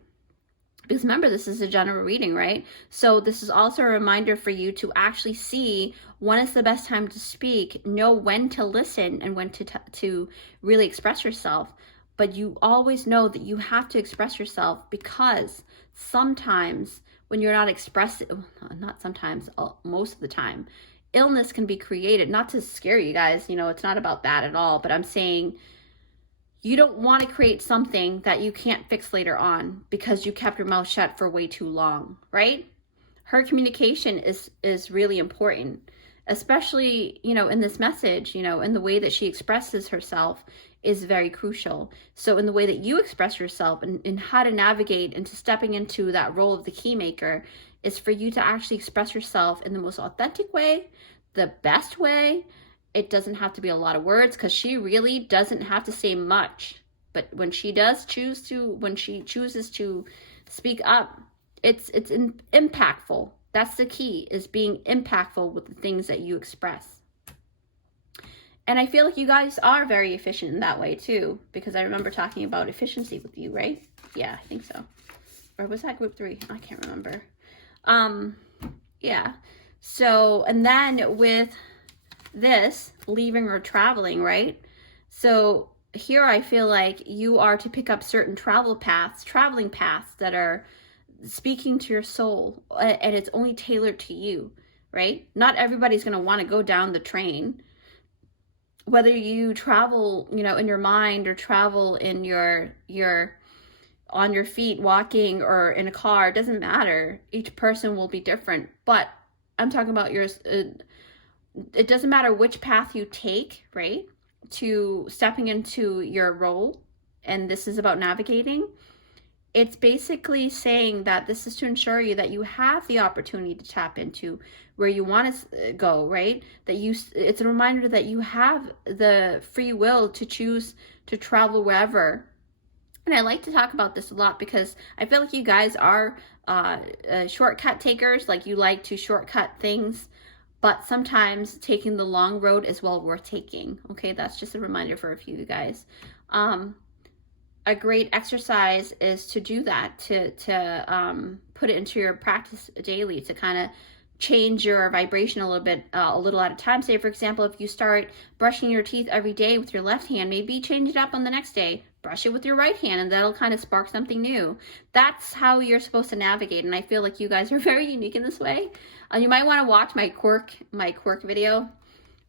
Because remember, this is a general reading, right? So this is also a reminder for you to actually see when is the best time to speak, know when to listen and when to really express yourself. But you always know that you have to express yourself, because sometimes when you're not expressing, not sometimes, most of the time, illness can be created. Not to scare you guys, it's not about that at all, but I'm saying you don't want to create something that you can't fix later on because you kept your mouth shut for way too long, right? Her communication is really important, especially, in this message, in the way that she expresses herself is very crucial. So in the way that you express yourself and how to navigate into stepping into that role of the key maker is for you to actually express yourself in the most authentic way, the best way. It doesn't have to be a lot of words, because she really doesn't have to say much. But when she does when she chooses to speak up, it's impactful. That's the key, is being impactful with the things that you express. And I feel like you guys are very efficient in that way too, because I remember talking about efficiency with you, right? Yeah, I think so. Or was that group 3? I can't remember. Yeah. So, and then with this, leaving or traveling, right? So here I feel like you are to pick up certain traveling paths that are speaking to your soul, and it's only tailored to you, right? Not everybody's going to want to go down the train. Whether you travel, in your mind, or travel in your on your feet walking, or in a car, it doesn't matter. Each person will be different, but I'm talking about yours. It doesn't matter which path you take, right, to stepping into your role, and this is about navigating. It's basically saying that this is to ensure you that you have the opportunity to tap into where you want to go, right? It's a reminder that you have the free will to choose to travel wherever. And I like to talk about this a lot because I feel like you guys are shortcut takers. Like, you like to shortcut things, but sometimes taking the long road is well worth taking. Okay, that's just a reminder for a few of you guys. A great exercise is to do that, to put it into your practice daily, to kind of change your vibration a little bit, a little at a time. Say, for example, if you start brushing your teeth every day with your left hand, maybe change it up on the next day. Brush it with your right hand, and that'll kind of spark something new. That's how you're supposed to navigate, and I feel like you guys are very unique in this way. You might want to watch my quirk video.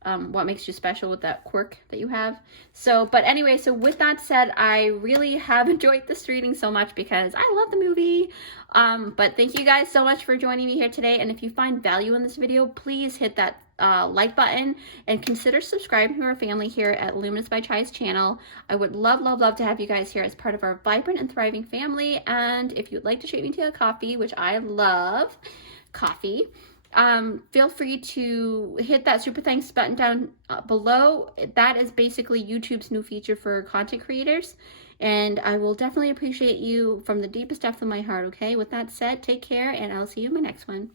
What makes you special with that quirk that you have. So, but anyway, so with that said, I really have enjoyed this reading so much because I love the movie. But thank you guys so much for joining me here today. And if you find value in this video, please hit that like button and consider subscribing to our family here at Luminous by Chai's channel. I would love, love, love to have you guys here as part of our vibrant and thriving family. And if you'd like to treat me to a coffee, which I love coffee, feel free to hit that super thanks button down below. That is basically YouTube's new feature for content creators, and I will definitely appreciate you from the deepest depth of my heart. Okay, with that said, take care, and I'll see you in my next one.